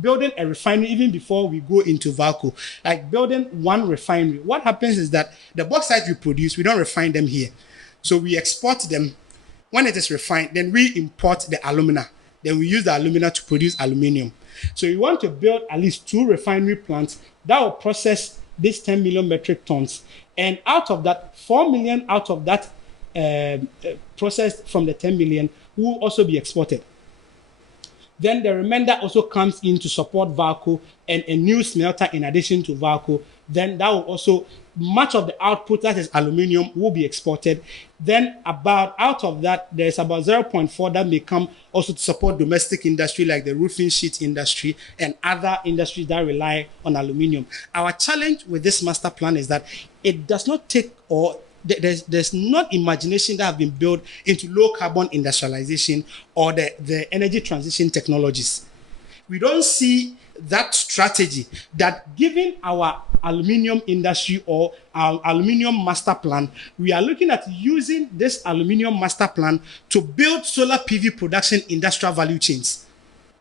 building a refinery even before we go into VALCO, like building one refinery. What happens is that the bauxite we produce, we don't refine them here. So we export them. When it is refined, then we import the alumina. Then we use the alumina to produce aluminium. So we want to build at least 2 refinery plants that will process this 10 million metric tons. And out of that, 4 million out of that processed from the 10 million will also be exported. Then the remainder also comes in to support VALCO and a new smelter in addition to VALCO. Then that will also, much of the output that is aluminium will be exported. Then out of that, there's about 0.4 that may come also to support domestic industry like the roofing sheet industry and other industries that rely on aluminium. Our challenge with this master plan is that it does not take there's not imagination that have been built into low carbon industrialization or the energy transition technologies. We don't see that strategy that given our aluminium industry or our aluminium master plan, we are looking at using this aluminium master plan to build solar PV production industrial value chains.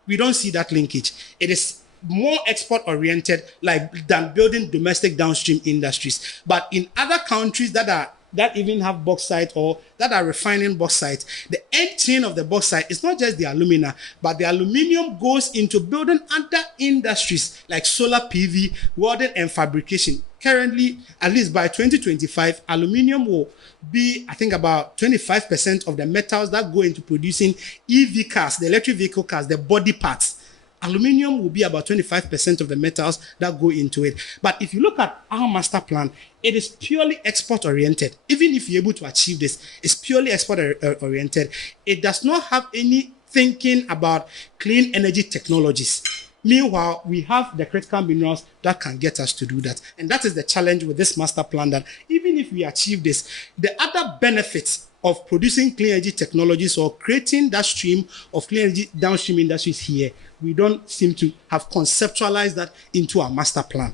We don't see that linkage. It is more export oriented than building domestic downstream industries. But in other countries that even have bauxite or that are refining bauxite, the end chain of the bauxite is not just the alumina, but the aluminium goes into building other industries like solar PV, welding and fabrication. Currently, at least by 2025, aluminium will be, I think, about 25% of the metals that go into producing EV cars, the electric vehicle cars, the body parts. Aluminium will be about 25% of the metals that go into it. But if you look at our master plan, it is purely export oriented. Even if you're able to achieve this, it's purely export oriented. It does not have any thinking about clean energy technologies. Meanwhile, we have the critical minerals that can get us to do that. And that is the challenge with this master plan, that even if we achieve this, the other benefits of producing clean energy technologies or creating that stream of clean energy downstream industries here, we don't seem to have conceptualized that into our master plan.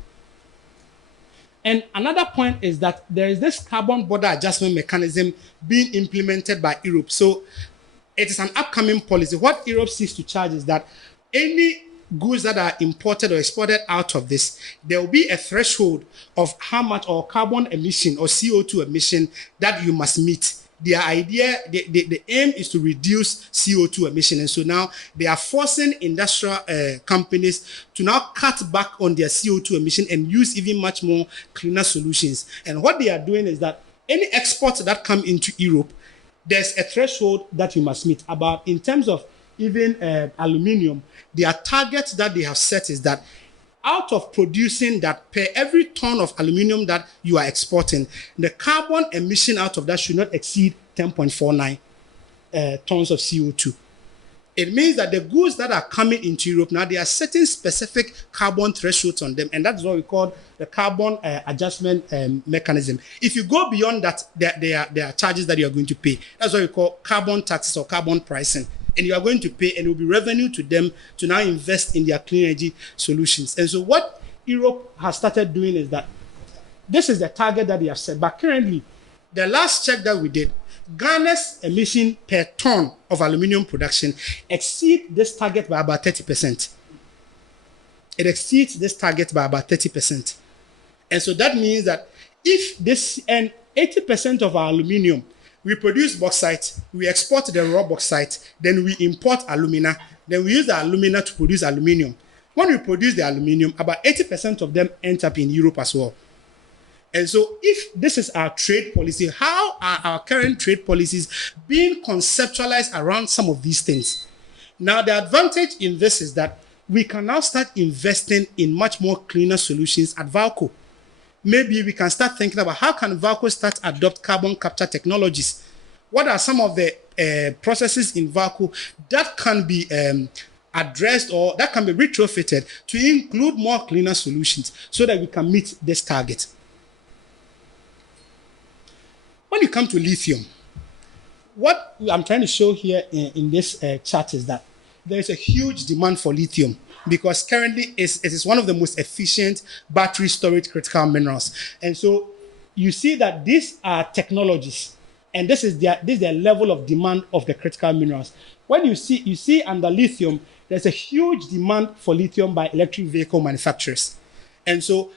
And another point is that there is this carbon border adjustment mechanism being implemented by Europe. So it is an upcoming policy. What Europe seeks to charge is that any goods that are imported or exported out of this, there will be a threshold of how much or carbon emission or CO2 emission that you must meet. The idea, the aim is to reduce CO2 emission. And so now they are forcing industrial companies to now cut back on their CO2 emission and use even much more cleaner solutions. And what they are doing is that any exports that come into Europe, there's a threshold that you must meet. About in terms of even aluminium, their target that they have set is that out of producing that, per every ton of aluminium that you are exporting, the carbon emission out of that should not exceed 10.49 tons of CO2. It means that the goods that are coming into Europe now, they are setting specific carbon thresholds on them, and that's what we call the carbon adjustment mechanism. If you go beyond that, there are charges that you are going to pay. That's what we call carbon taxes or carbon pricing. And you are going to pay, and it will be revenue to them to now invest in their clean energy solutions. And so what Europe has started doing is that this is the target that they have set. But currently, the last check that we did, Ghana's emission per ton of aluminium production exceeds this target by about 30%. It exceeds this target by about 30%. And so that means that if this, and 80% of our aluminium, we produce bauxite, we export the raw bauxite, then we import alumina, then we use the alumina to produce aluminium. When we produce the aluminium, about 80% of them end up in Europe as well. And so if this is our trade policy, how are our current trade policies being conceptualized around some of these things? Now, the advantage in this is that we can now start investing in much more cleaner solutions at VALCO. Maybe we can start thinking about how can VALCO start adopt carbon capture technologies? What are some of the processes in VALCO that can be addressed or that can be retrofitted to include more cleaner solutions so that we can meet this target? When you come to lithium, what I'm trying to show here in this chart is that there is a huge demand for lithium because currently it is one of the most efficient battery storage critical minerals. And so you see that these are technologies, and this is their level of demand of the critical minerals. When you see under lithium, there's a huge demand for lithium by electric vehicle manufacturers. And so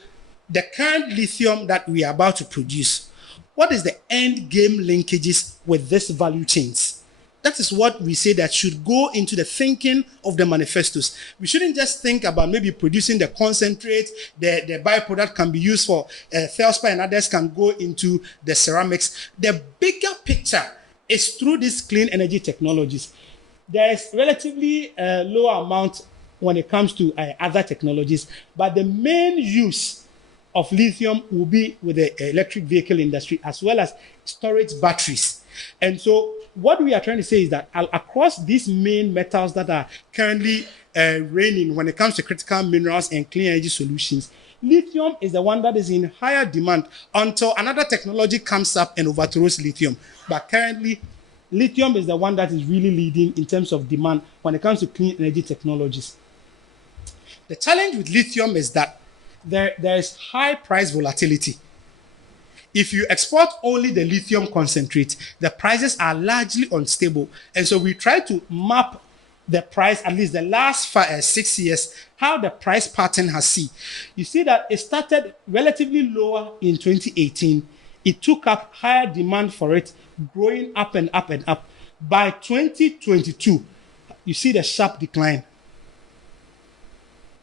the current lithium that we are about to produce, what is the end game linkages with this value chains? That is what we say that should go into the thinking of the manifestos. We shouldn't just think about maybe producing the concentrate, the byproduct can be used for feldspar and others can go into the ceramics. The bigger picture is through these clean energy technologies. There is relatively low amount when it comes to other technologies, but the main use of lithium will be with the electric vehicle industry as well as storage batteries. And so what we are trying to say is that across these main metals that are currently reigning when it comes to critical minerals and clean energy solutions, lithium is the one that is in higher demand until another technology comes up and overthrows lithium. But currently, lithium is the one that is really leading in terms of demand when it comes to clean energy technologies. The challenge with lithium is that there is high price volatility. If you export only the lithium concentrate, the prices are largely unstable. And so we try to map the price, at least the last 6 years, how the price pattern has seen. You see that it started relatively lower in 2018. It took up higher demand for it, growing up and up and up. By 2022, you see the sharp decline.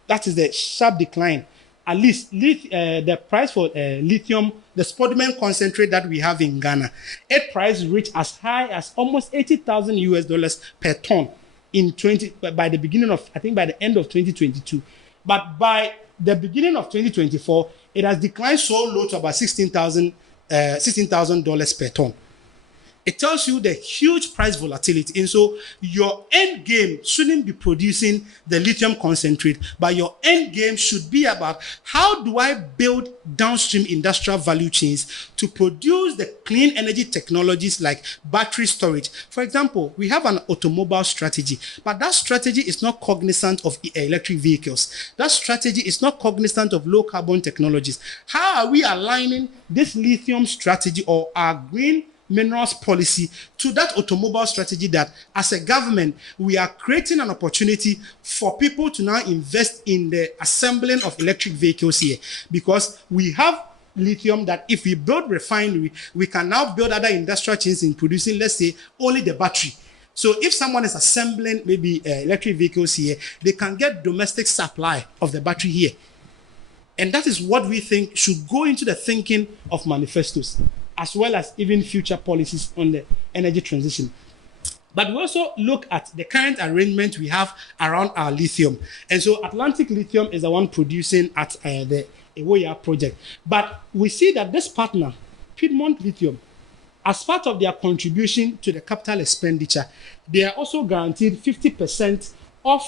That is the sharp decline. At least the price for lithium, the spodumene concentrate that we have in Ghana, its price reached as high as almost $80,000 per ton by the beginning of, I think by the end of 2022. But by the beginning of 2024, it has declined so low to about $16,000 per ton. It tells you the huge price volatility. And so your end game shouldn't be producing the lithium concentrate, but your end game should be about how do I build downstream industrial value chains to produce the clean energy technologies like battery storage. For example, we have an automobile strategy, but that strategy is not cognizant of electric vehicles. That strategy is not cognizant of low carbon technologies. How are we aligning this lithium strategy or our green minerals policy to that automobile strategy, that as a government we are creating an opportunity for people to now invest in the assembling of electric vehicles here, because we have lithium that if we build refinery, we can now build other industrial chains in producing, let's say, only the battery. So if someone is assembling maybe electric vehicles here, they can get domestic supply of the battery here. And that is what we think should go into the thinking of manifestos, as well as even future policies on the energy transition. But we also look at the current arrangement we have around our lithium. And so Atlantic Lithium is the one producing at the Ewoya project. But we see that this partner, Piedmont Lithium, as part of their contribution to the capital expenditure, they are also guaranteed 50% of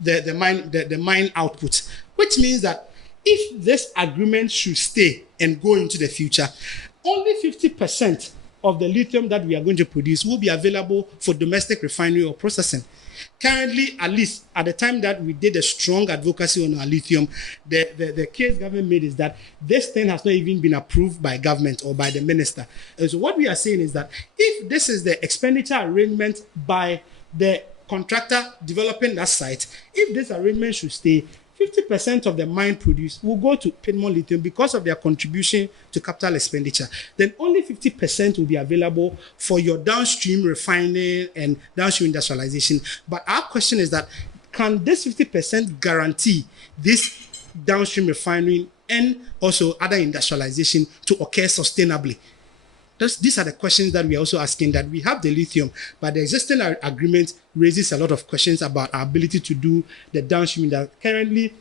the mine output, which means that if this agreement should stay and go into the future, only 50% of the lithium that we are going to produce will be available for domestic refinery or processing. Currently, at least at the time that we did a strong advocacy on our lithium, the case government made is that this thing has not even been approved by government or by the minister. And so what we are saying is that if this is the expenditure arrangement by the contractor developing that site, if this arrangement should stay, 50% of the mine produce will go to Piedmont Lithium because of their contribution to capital expenditure. Then only 50% will be available for your downstream refining and downstream industrialization. But our question is that, can this 50% guarantee this downstream refining and also other industrialization to occur sustainably? These are the questions that we are also asking, that we have the lithium, but the existing agreement raises a lot of questions about our ability to do the downstream. That currently,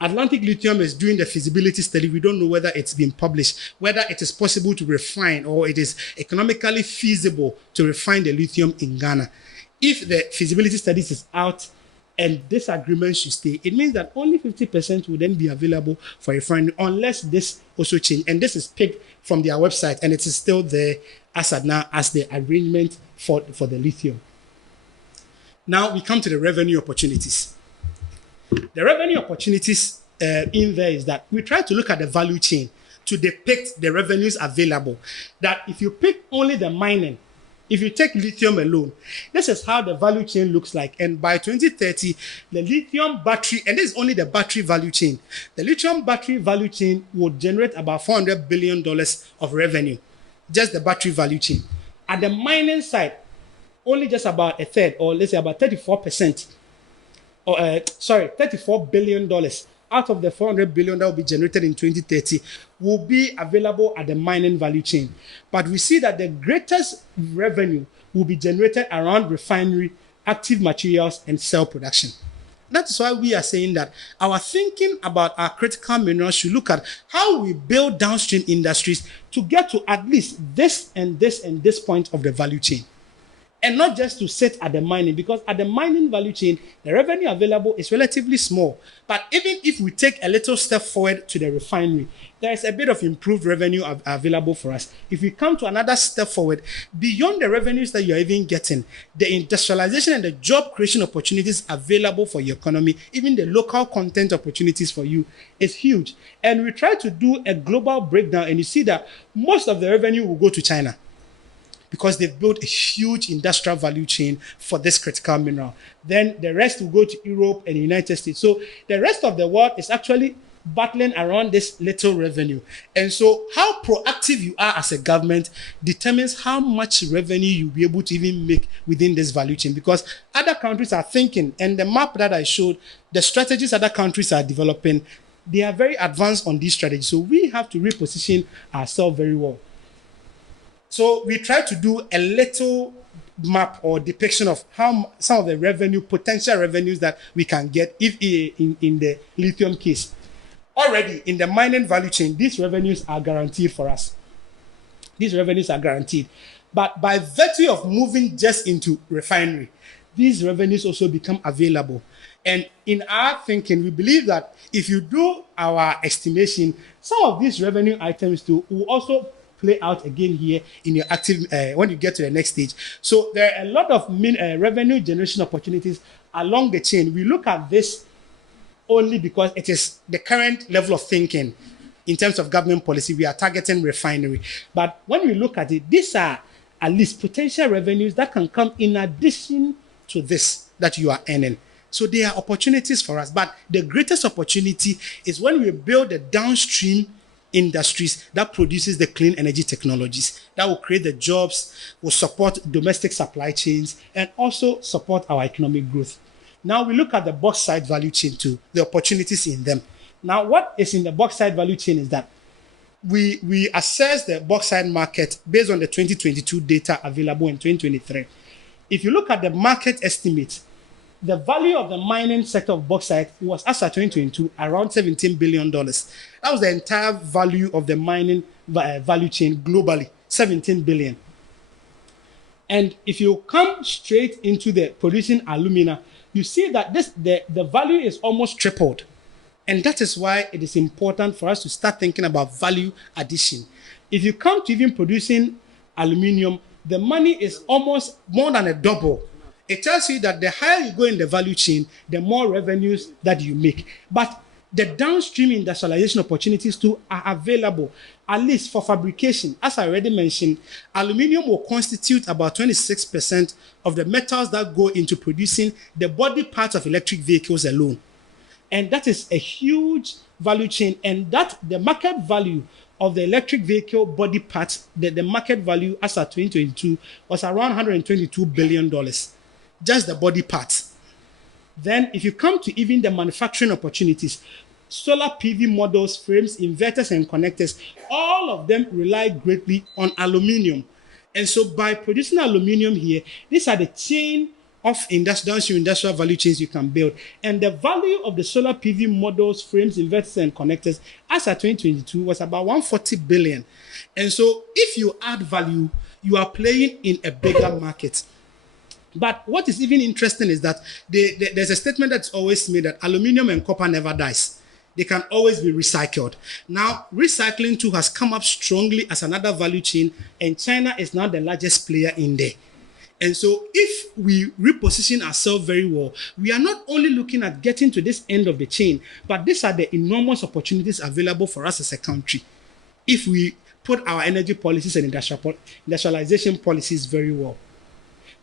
Atlantic Lithium is doing the feasibility study. We don't know whether it's been published, whether it is possible to refine or it is economically feasible to refine the lithium in Ghana. If the feasibility studies is out and this agreement should stay, it means that only 50% will then be available for refining, unless this also change. And this is picked from their website, and it is still there as at now as the arrangement for the lithium. Now we come to the revenue opportunities. The revenue opportunities in there is that we try to look at the value chain to depict the revenues available. That if you pick only the mining, if you take lithium alone, this is how the value chain looks like. And by 2030, the lithium battery, and this is only the battery value chain, the lithium battery value chain would generate about $400 billion of revenue, just the battery value chain. At the mining side, only just about a third, or let's say about 34%, or $34 billion out of the $400 billion that will be generated in 2030 will be available at the mining value chain. But we see that the greatest revenue will be generated around refinery, active materials, and cell production. That's why we are saying that our thinking about our critical minerals should look at how we build downstream industries to get to at least this and this and this point of the value chain. And not just to sit at the mining, because at the mining value chain, the revenue available is relatively small. But even if we take a little step forward to the refinery, there is a bit of improved revenue available for us. If we come to another step forward, beyond the revenues that you're even getting, the industrialization and the job creation opportunities available for your economy, even the local content opportunities for you, is huge. And we try to do a global breakdown, and you see that most of the revenue will go to China, because they've built a huge industrial value chain for this critical mineral. Then the rest will go to Europe and the United States. So the rest of the world is actually battling around this little revenue. And so how proactive you are as a government determines how much revenue you'll be able to even make within this value chain. Because other countries are thinking, and the map that I showed, the strategies other countries are developing, they are very advanced on these strategies. So we have to reposition ourselves very well. So we try to do a little map or depiction of how some of the revenue, potential revenues that we can get if in the lithium case. Already in the mining value chain, these revenues are guaranteed for us. These revenues are guaranteed. But by virtue of moving just into refinery, these revenues also become available. And in our thinking, we believe that if you do our estimation, some of these revenue items too will also play out again here in your active when you get to the next stage. So there are a lot of revenue generation opportunities along the chain. We look at this only because it is the current level of thinking in terms of government policy. We are targeting refinery. But when we look at it, these are at least potential revenues that can come in addition to this that you are earning. So there are opportunities for us. But the greatest opportunity is when we build the downstream industries that produces the clean energy technologies that will create the jobs, will support domestic supply chains, and also support our economic growth. Now we look at the bauxite value chain too, the opportunities in them. Now what is in the bauxite value chain is that we assess the bauxite market based on the 2022 data available in 2023. If you look at the market estimate, the value of the mining sector of bauxite was, as of 2022, around $17 billion. That was the entire value of the mining value chain globally, 17 billion. And if you come straight into the producing alumina, you see that the value is almost tripled. And that is why it is important for us to start thinking about value addition. If you come to even producing aluminium, the money is almost more than a double. It tells you that the higher you go in the value chain, the more revenues that you make. But the downstream industrialization opportunities too are available, at least for fabrication. As I already mentioned, aluminium will constitute about 26% of the metals that go into producing the body parts of electric vehicles alone. And that is a huge value chain. And that the market value of the electric vehicle body parts, the market value as of 2022 was around $122 billion. Just the body parts. Then if you come to even the manufacturing opportunities, solar PV models, frames, inverters, and connectors, all of them rely greatly on aluminium. And so by producing aluminium here, these are the chain of downstream industrial value chains you can build. And the value of the solar PV models, frames, inverters, and connectors as of 2022 was about 140 billion. And so if you add value, you are playing in a bigger market. But what is even interesting is that there's a statement that's always made that aluminium and copper never dies. They can always be recycled. Now, recycling too has come up strongly as another value chain, and China is now the largest player in there. And so if we reposition ourselves very well, we are not only looking at getting to this end of the chain, but these are the enormous opportunities available for us as a country if we put our energy policies and industrialization policies very well.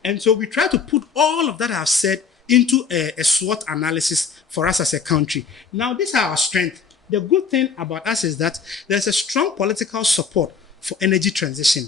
And so we try to put all of that I've said into a SWOT analysis for us as a country. Now, these are our strengths. The good thing about us is that there's a strong political support for energy transition.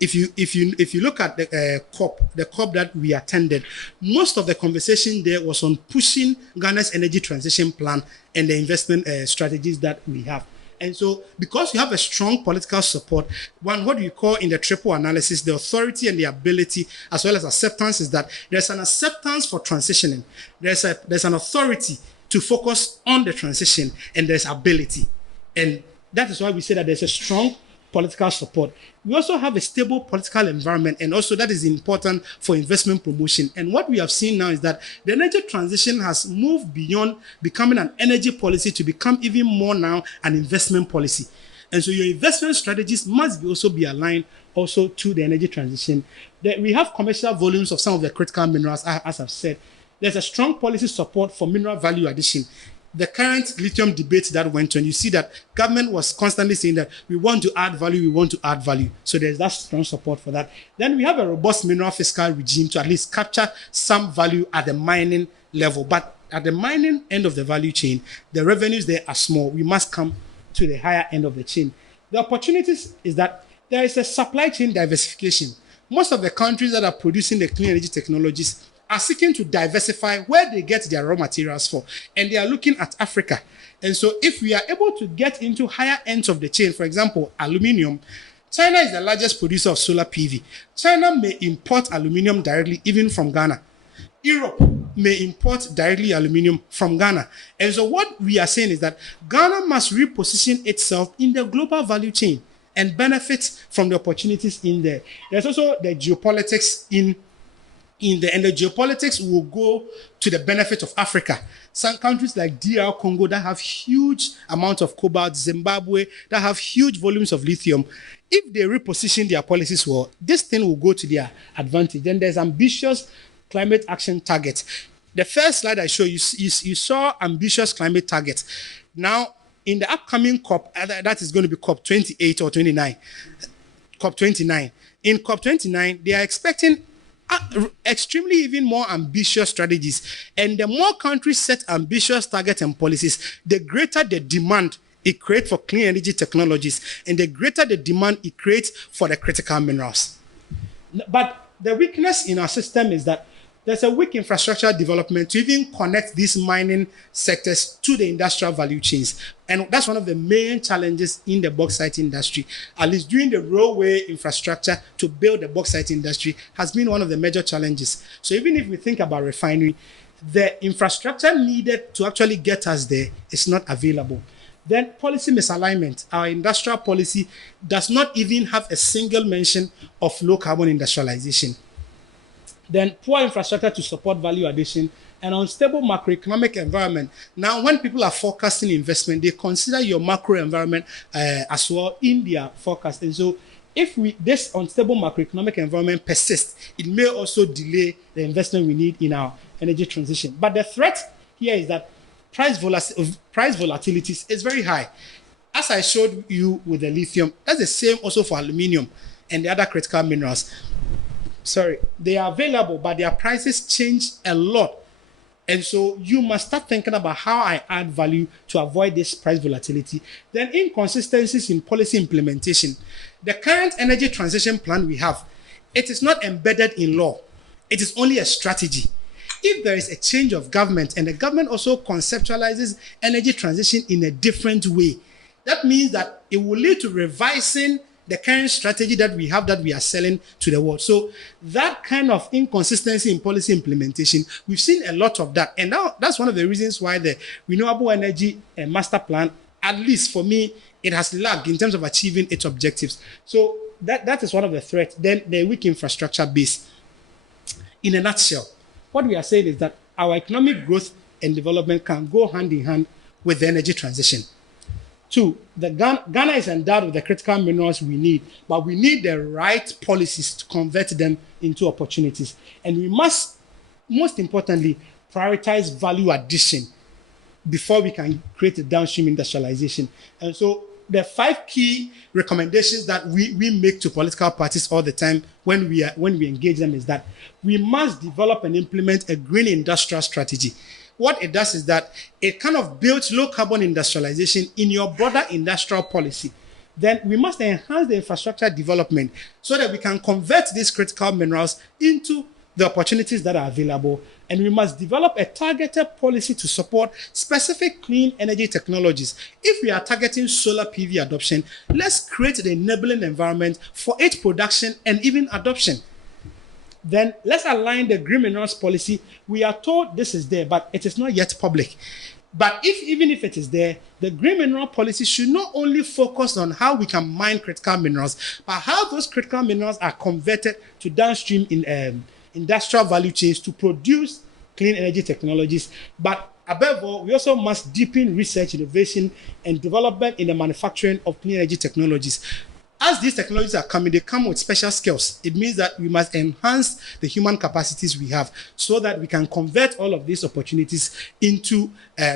If you look at the COP that we attended, most of the conversation there was on pushing Ghana's energy transition plan and the investment strategies that we have. And so because you have a strong political support, what do you call in the triple analysis, the authority and the ability as well as acceptance is that there's an acceptance for transitioning. There's an authority to focus on the transition, and there's ability. And that is why we say that there's a strong political support. We also have a stable political environment, and also that is important for investment promotion. And what we have seen now is that the energy transition has moved beyond becoming an energy policy to become even more now an investment policy. And so your investment strategies must also be aligned also to the energy transition. We have commercial volumes of some of the critical minerals, as I've said. There's a strong policy support for mineral value addition. The current lithium debate that went on, you see that government was constantly saying that we want to add value, we want to add value. So there's that strong support for that. Then we have a robust mineral fiscal regime to at least capture some value at the mining level. But at the mining end of the value chain, the revenues there are small. We must come to the higher end of the chain. The opportunities is that there is a supply chain diversification. Most of the countries that are producing the clean energy technologies are seeking to diversify where they get their raw materials for, and they are looking at Africa. And so if we are able to get into higher ends of the chain, for example, aluminium, China is the largest producer of solar PV. China may import aluminium directly even from Ghana. Europe may import directly aluminium from Ghana. And so what we are saying is that Ghana must reposition itself in the global value chain. and benefit from the opportunities in there. There's also the geopolitics in there, and the geopolitics will go to the benefit of Africa. Some countries like DR Congo that have huge amounts of cobalt, Zimbabwe that have huge volumes of lithium. If they reposition their policies well, this thing will go to their advantage. Then there's ambitious climate action targets. The first slide I show you, you saw ambitious climate targets. Now, in the upcoming COP, that is going to be COP 28 or 29, COP 29. In COP 29, they are expecting extremely even more ambitious strategies. And the more countries set ambitious targets and policies, the greater the demand it creates for clean energy technologies, and the greater the demand it creates for the critical minerals. But the weakness in our system is that there's a weak infrastructure development to even connect these mining sectors to the industrial value chains. And that's one of the main challenges in the bauxite industry. At least doing the railway infrastructure to build the bauxite industry has been one of the major challenges. So even if we think about refinery, the infrastructure needed to actually get us there is not available. Then policy misalignment. Our industrial policy does not even have a single mention of low carbon industrialization. Then poor infrastructure to support value addition and unstable macroeconomic environment. Now, when people are forecasting investment, they consider your macro environment as well in their forecast. And so if this unstable macroeconomic environment persists, it may also delay the investment we need in our energy transition. But the threat here is that price volatility is very high. As I showed you with the lithium, that's the same also for aluminium and the other critical minerals. They are available, but their prices change a lot. And so you must start thinking about how I add value to avoid this price volatility. Then inconsistencies in policy implementation. The current energy transition plan we have, it is not embedded in law. It is only a strategy. If there is a change of government and the government also conceptualizes energy transition in a different way, that means that it will lead to revising the current strategy that we have that we are selling to the world. So that kind of inconsistency in policy implementation, we've seen a lot of that. And now that's one of the reasons why the Renewable Energy Master Plan, at least for me, it has lagged in terms of achieving its objectives. So that is one of the threats. Then the weak infrastructure base. In a nutshell, what we are saying is that our economic growth and development can go hand in hand with the energy transition. Two, Ghana is endowed with the critical minerals we need, but we need the right policies to convert them into opportunities. And we must, most importantly, prioritize value addition before we can create a downstream industrialization. And so the 5 key recommendations that we make to political parties all the time when we engage them is that we must develop and implement a green industrial strategy. What it does is that it kind of builds low carbon industrialization in your broader industrial policy. Then we must enhance the infrastructure development so that we can convert these critical minerals into the opportunities that are available. And we must develop a targeted policy to support specific clean energy technologies. If we are targeting solar PV adoption, let's create the enabling environment for its production and even adoption. Then let's align the green minerals policy. We are told this is there, but it is not yet public. But even if it is there, the green mineral policy should not only focus on how we can mine critical minerals, but how those critical minerals are converted to downstream in industrial value chains to produce clean energy technologies. But above all, we also must deepen research, innovation, and development in the manufacturing of clean energy technologies. As these technologies are coming, they come with special skills. It means that we must enhance the human capacities we have so that we can convert all of these opportunities into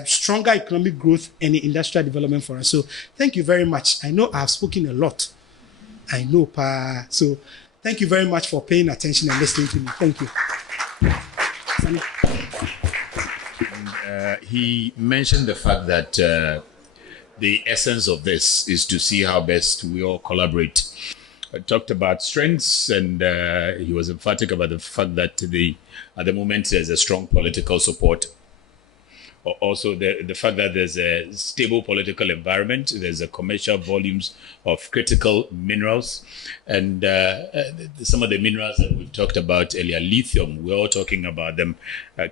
stronger economic growth and industrial development for us. So thank you very much. I know I've spoken a lot. I know, Pa. So thank you very much for paying attention and listening to me. Thank you. He mentioned the fact that the essence of this is to see how best we all collaborate. I talked about strengths, and he was emphatic about the fact that at the moment there's a strong political support Also the fact that there's a stable political environment, there's a commercial volumes of critical minerals, and some of the minerals that we've talked about earlier, lithium, we're all talking about them.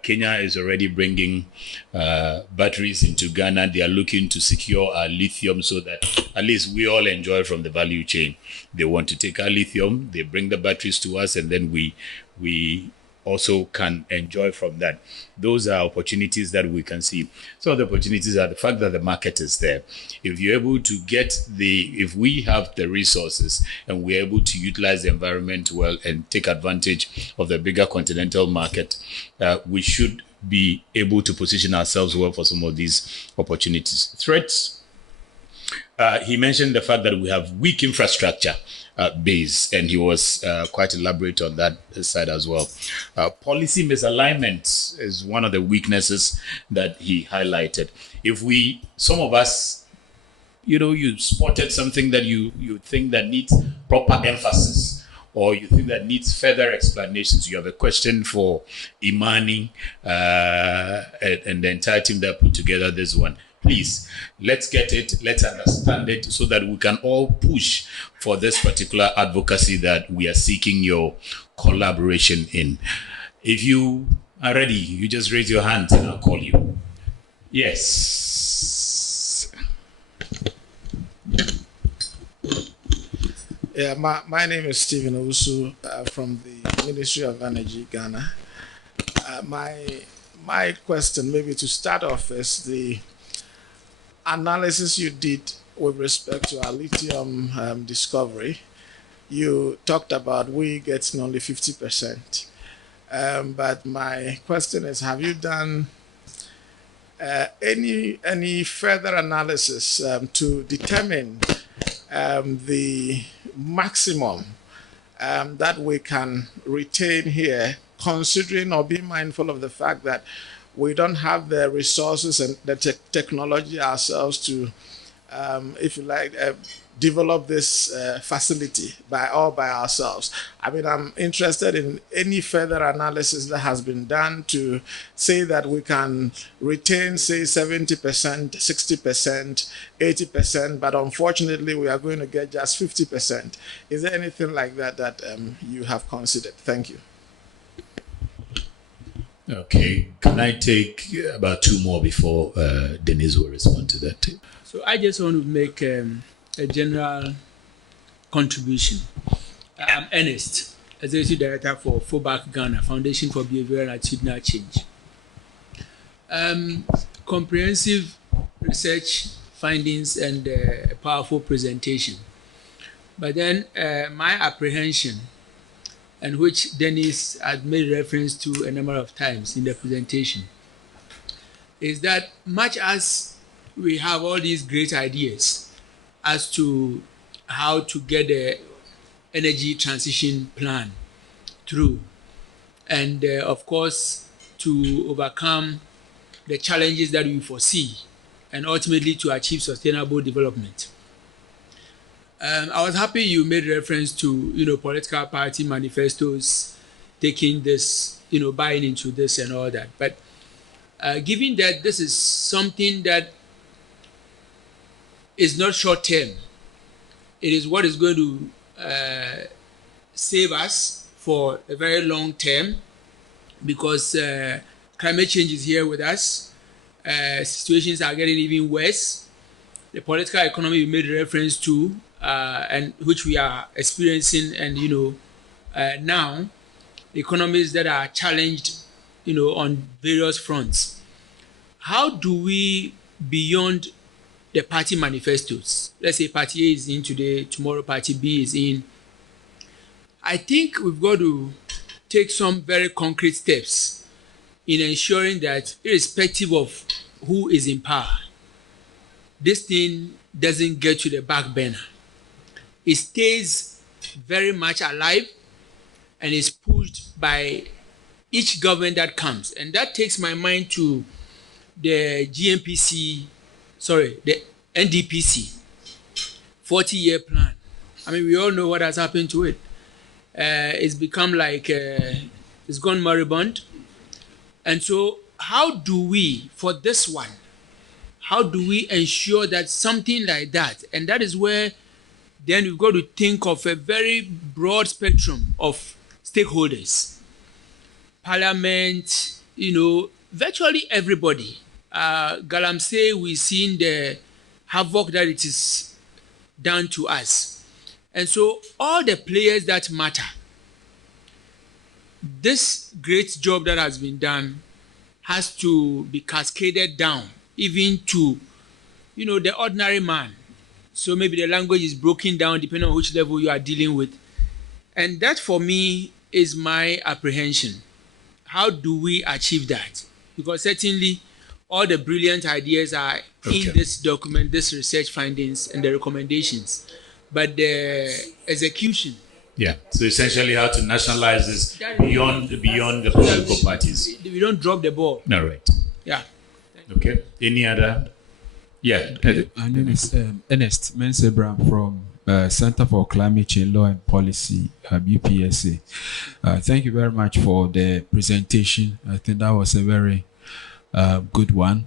Kenya is already bringing batteries into Ghana. They are looking to secure our lithium so that at least we all enjoy from the value chain. They want to take our lithium, they bring the batteries to us, and then we also can enjoy from that. Those are opportunities that we can see. Some of the opportunities are the fact that the market is there. If you're able to if we have the resources and we're able to utilize the environment well and take advantage of the bigger continental market, we should be able to position ourselves well for some of these opportunities. Threats, he mentioned the fact that we have weak infrastructure base, and he was quite elaborate on that side as well. Policy misalignment is one of the weaknesses that he highlighted. If some of us, you spotted something that you think that needs proper emphasis, or you think that needs further explanations, you have a question for IMANI and the entire team that put together this one, please, let's get it, let's understand it so that we can all push for this particular advocacy that we are seeking your collaboration in. If you are ready, you just raise your hand and I'll call you. Yes. Yeah, my name is Stephen Owusu from the Ministry of Energy, Ghana. My question, maybe to start off, is the analysis you did with respect to our lithium discovery. You talked about we getting only 50%. But my question is, have you done any further analysis to determine the maximum that we can retain here, considering or being mindful of the fact that we don't have the resources and the technology ourselves to, if you like, develop this facility by ourselves? I mean, I'm interested in any further analysis that has been done to say that we can retain, say, 70%, 60%, 80%, but unfortunately we are going to get just 50%. Is there anything like that you have considered? Thank you. Okay, can I take about two more before Denise will respond to that? So I just want to make a general contribution. I'm Ernest, Executive Director for FOBAC Ghana, Foundation for Behavioral and Attitudinal Change. Comprehensive research findings and a powerful presentation. But then my apprehension, and which Dennis had made reference to a number of times in the presentation, is that much as we have all these great ideas as to how to get the energy transition plan through, and of course to overcome the challenges that we foresee and ultimately to achieve sustainable development. I was happy you made reference to, political party manifestos taking this, buying into this and all that. But given that this is something that is not short term, it is what is going to save us for a very long term, because climate change is here with us. Situations are getting even worse. The political economy you made reference to, and which we are experiencing, and now economies that are challenged, on various fronts. How do we, beyond the party manifestos, let's say party A is in today, tomorrow party B is in, I think we've got to take some very concrete steps in ensuring that, irrespective of who is in power, this thing doesn't get to the back burner. It stays very much alive and is pushed by each government that comes. And that takes my mind to the the NDPC 40-year plan. I mean, we all know what has happened to it. It's become like, it's gone moribund. And so how do we, for this one, how do we ensure that something like that, and that is where then we've got to think of a very broad spectrum of stakeholders, parliament, virtually everybody. Galamsey, we've seen the havoc that it is done to us. And so all the players that matter, this great job that has been done has to be cascaded down, even to, the ordinary man. So maybe the language is broken down depending on which level you are dealing with. And that for me is my apprehension. How do we achieve that? Because certainly all the brilliant ideas are in this document, this research findings and the recommendations. But the execution. Yeah. So essentially how to nationalize this beyond the political parties. We don't drop the ball. All right. Yeah. Okay. Any other? Yeah. My name is Ernest Mensebram from Center for Climate Change Law and Policy, UPSA. Thank you very much for the presentation. I think that was a very good one,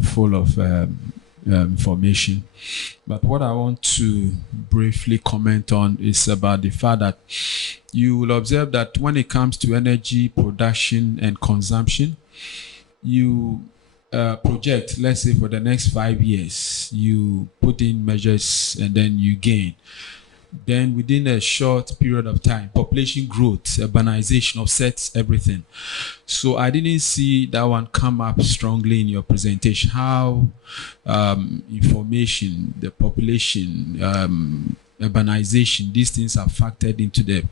full of information. But what I want to briefly comment on is about the fact that you will observe that when it comes to energy production and consumption, you project, let's say for the next 5 years, you put in measures and then you gain. Then within a short period of time, population growth, urbanization offsets everything. So I didn't see that one come up strongly in your presentation. How information, the population, urbanization, these things are factored into the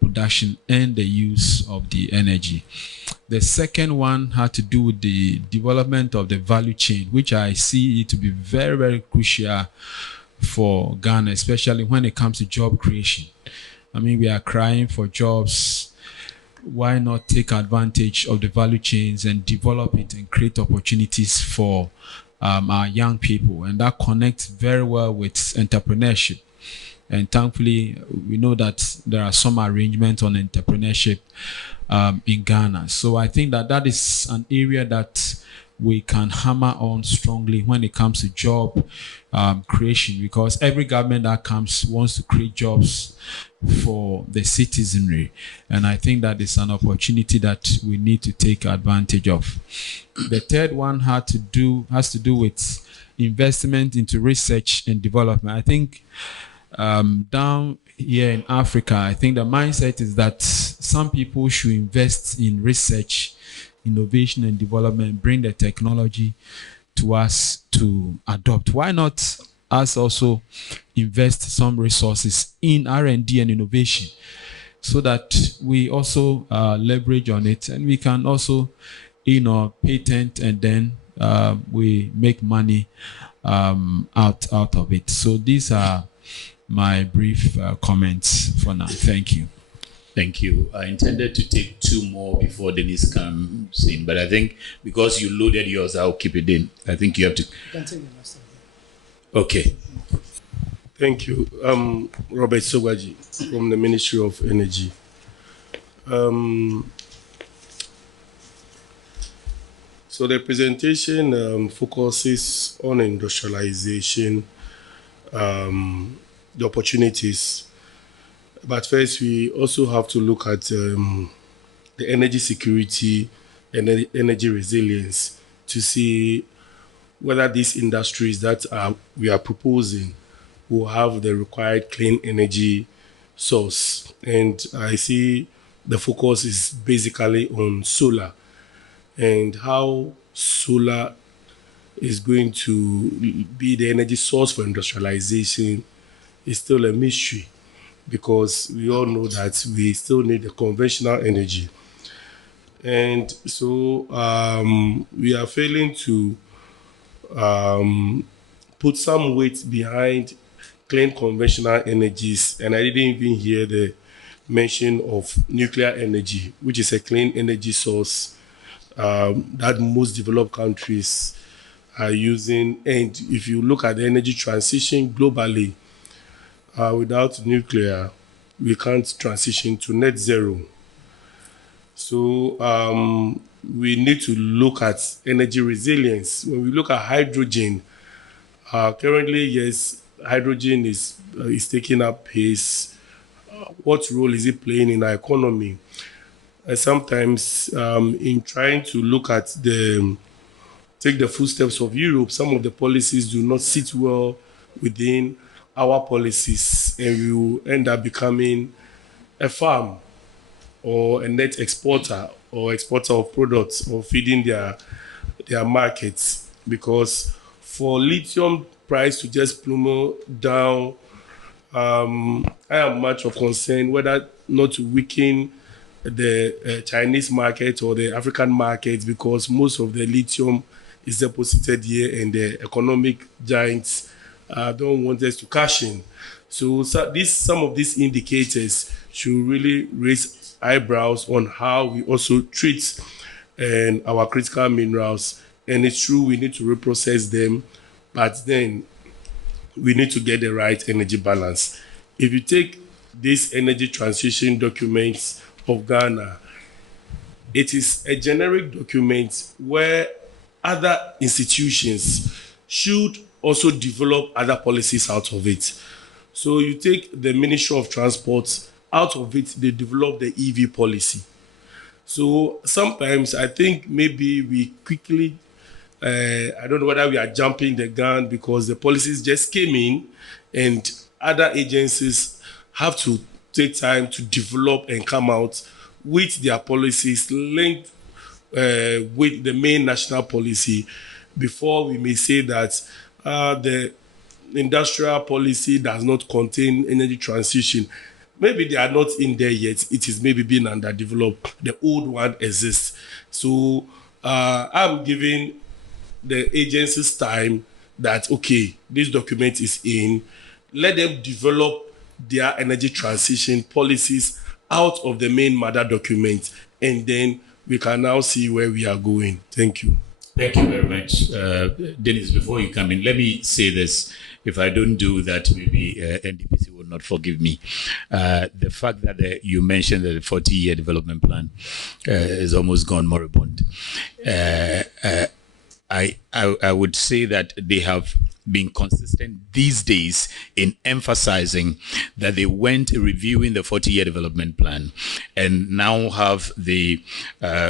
production and the use of the energy. The second one had to do with the development of the value chain, which I see it to be very, very crucial for Ghana, especially when it comes to job creation. I mean, we are crying for jobs. Why not take advantage of the value chains and develop it and create opportunities for our young people? And that connects very well with entrepreneurship. And thankfully, we know that there are some arrangements on entrepreneurship in Ghana. So I think that that is an area that we can hammer on strongly when it comes to job creation, because every government that comes wants to create jobs for the citizenry. And I think that is an opportunity that we need to take advantage of. The third one has to do with investment into research and development. I think down here in Africa, I think the mindset is that some people should invest in research, innovation and development, bring the technology to us to adopt. Why not us also invest some resources in R&D and innovation so that we also leverage on it and we can also, patent and then we make money out of it. So these are my brief comments for now. Thank you. Thank you. I intended to take two more before Denise comes in, but I think because you loaded yours, I'll keep it in. I think you have to. Okay. Thank you. Robert Sogaji from the Ministry of Energy. So the presentation focuses on industrialization, the opportunities. But first, we also have to look at the energy security and energy resilience to see whether these industries that we are proposing will have the required clean energy source. And I see the focus is basically on solar and how solar is going to be the energy source for industrialization is still a mystery, because we all know that we still need the conventional energy. And so we are failing to put some weight behind clean conventional energies. And I didn't even hear the mention of nuclear energy, which is a clean energy source that most developed countries are using. And if you look at the energy transition globally, without nuclear, we can't transition to net zero. So we need to look at energy resilience. When we look at hydrogen, currently, yes, hydrogen is taking up pace. What role is it playing in our economy? Sometimes, in trying to look at take the footsteps of Europe, some of the policies do not sit well within our policies, and we will end up becoming a farm or a net exporter or exporter of products or feeding their markets. Because for lithium price to just plummet down, I am much of concern whether not to weaken the Chinese market or the African market, because most of the lithium is deposited here and the economic giants don't want us to cash in. So some of these indicators should really raise eyebrows on how we also treat our critical minerals. And it's true, we need to reprocess them, but then we need to get the right energy balance. If you take this energy transition documents of Ghana, it is a generic document where other institutions should also develop other policies out of it. So you take the Ministry of Transport, out of it, they develop the EV policy. So sometimes I think maybe we quickly, I don't know whether we are jumping the gun because the policies just came in and other agencies have to take time to develop and come out with their policies linked with the main national policy before we may say that the industrial policy does not contain energy transition. Maybe they are not in there yet. It is maybe being underdeveloped. The old one exists. So I'm giving the agencies time that, okay, this document is in. Let them develop their energy transition policies out of the main mother document, and then we can now see where we are going. Thank you. Thank you very much. Dennis, before you come in, let me say this. If I don't do that, maybe NDPC will not forgive me. The fact that you mentioned that the 40-year development plan is almost gone moribund. I would say that they have been consistent these days in emphasizing that they went reviewing the 40-year development plan and now have the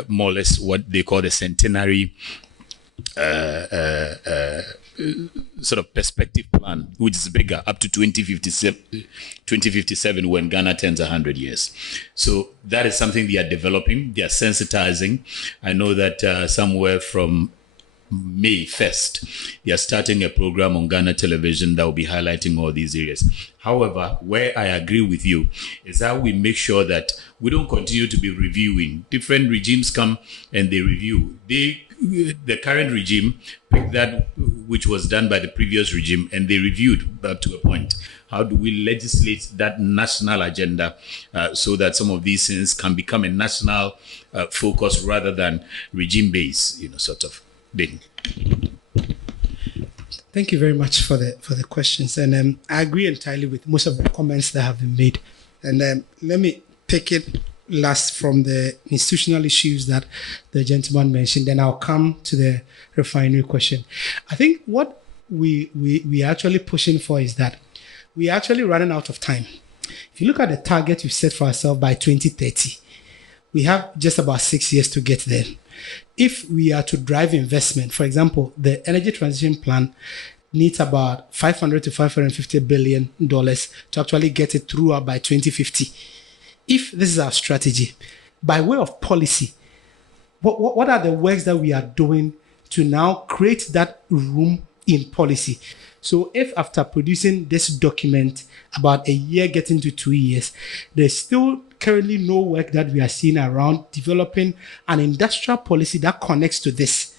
more or less what they call the centenary sort of perspective plan, which is bigger, up to 2057 when Ghana turns 100 years. So that is something they are developing. They are sensitizing. I know that somewhere from May 1st, they are starting a program on Ghana television that will be highlighting all these areas. However, where I agree with you is how we make sure that we don't continue to be reviewing. Different regimes come and they review. The current regime picked that which was done by the previous regime and they reviewed up to a point. How do we legislate that national agenda so that some of these things can become a national focus rather than regime-based, sort of thing? Thank you very much for the questions, and I agree entirely with most of the comments that have been made. And let me take it last from the institutional issues that the gentleman mentioned, then I'll come to the refinery question. I think what we are actually pushing for is that we are actually running out of time. If you look at the target we've set for ourselves by 2030, we have just about 6 years to get there. If we are to drive investment, for example, the energy transition plan needs about $500 to $550 billion to actually get it through by 2050. If this is our strategy, by way of policy, what are the works that we are doing to now create that room in policy? So if after producing this document, about a year getting to 2 years, there's still currently no work that we are seeing around developing an industrial policy that connects to this.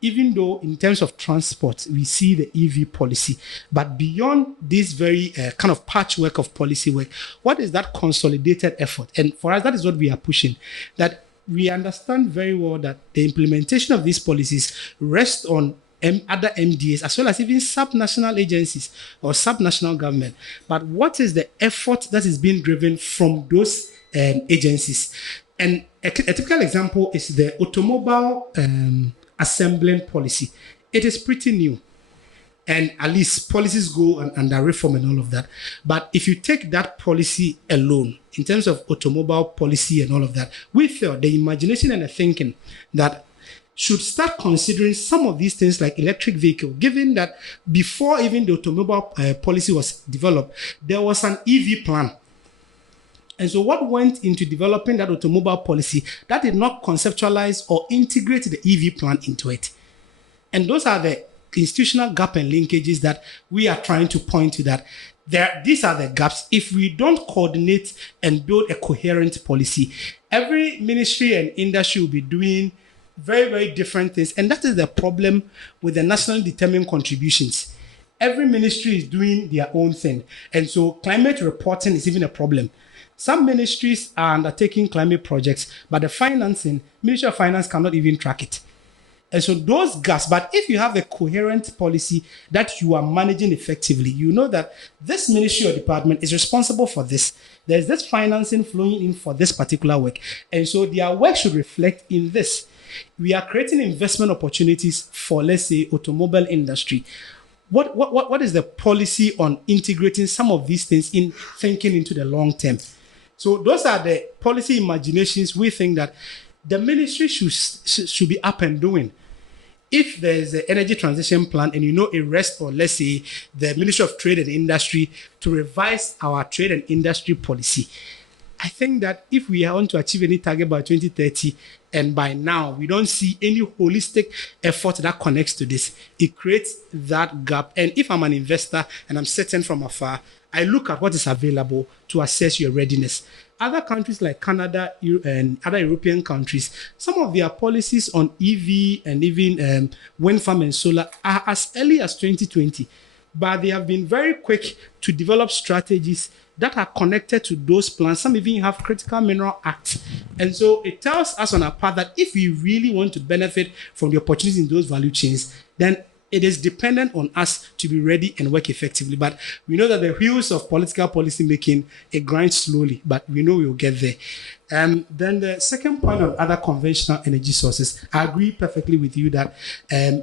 Even though in terms of transport, we see the EV policy, but beyond this very kind of patchwork of policy work, what is that consolidated effort? And for us, that is what we are pushing, that we understand very well that the implementation of these policies rests on other MDAs, as well as even subnational agencies or subnational government. But what is the effort that is being driven from those agencies? And a typical example is the automobile assembling policy. It is pretty new. And at least policies go under reform and all of that. But if you take that policy alone, in terms of automobile policy and all of that, we felt the imagination and the thinking that should start considering some of these things like electric vehicle, given that before even the automobile policy was developed, there was an EV plan. And so what went into developing that automobile policy, that did not conceptualize or integrate the EV plan into it. And those are the institutional gap and linkages that we are trying to point to, that these are the gaps. If we don't coordinate and build a coherent policy, every ministry and industry will be doing very, very different things. And that is the problem with the nationally determined contributions. Every ministry is doing their own thing. And so climate reporting is even a problem. Some ministries are undertaking climate projects, but the financing, Ministry of Finance cannot even track it. And so those gaps, but if you have a coherent policy that you are managing effectively, you know that this ministry or department is responsible for this. There's this financing flowing in for this particular work. And so their work should reflect in this. We are creating investment opportunities for, let's say, automobile industry. What is the policy on integrating some of these things in thinking into the long term? So those are the policy imaginations we think that the ministry should be up and doing. If there's an energy transition plan and a rest, or let's say the Ministry of Trade and Industry to revise our trade and industry policy, I think that if we want to achieve any target by 2030, and by now we don't see any holistic effort that connects to this, it creates that gap. And if I'm an investor and I'm sitting from afar, I look at what is available to assess your readiness. Other countries like Canada and other European countries, some of their policies on EV and even wind farm and solar are as early as 2020. But they have been very quick to develop strategies that are connected to those plans. Some even have critical mineral acts. And so it tells us on our path that if we really want to benefit from the opportunities in those value chains, then it is dependent on us to be ready and work effectively. But we know that the wheels of political policy making, it grinds slowly, but we know we will get there. Then the second point of other conventional energy sources, I agree perfectly with you that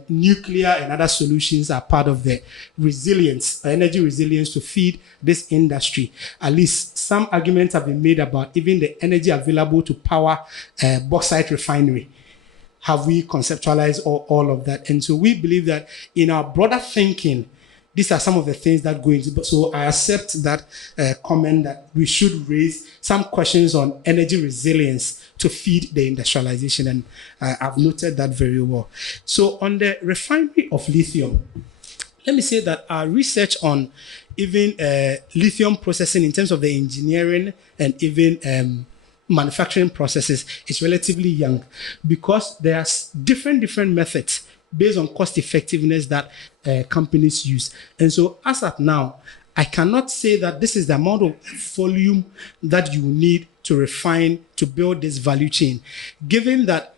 nuclear and other solutions are part of the resilience, energy resilience to feed this industry. At least some arguments have been made about even the energy available to power bauxite refinery. Have we conceptualized all of that? And so we believe that in our broader thinking, these are some of the things that go into. So I accept that comment that we should raise some questions on energy resilience to feed the industrialization. And I've noted that very well. So on the refinery of lithium, let me say that our research on even lithium processing in terms of the engineering and even manufacturing processes is relatively young, because there's different methods based on cost effectiveness that companies use. And so as of now, I cannot say that this is the amount of volume that you need to refine to build this value chain, given that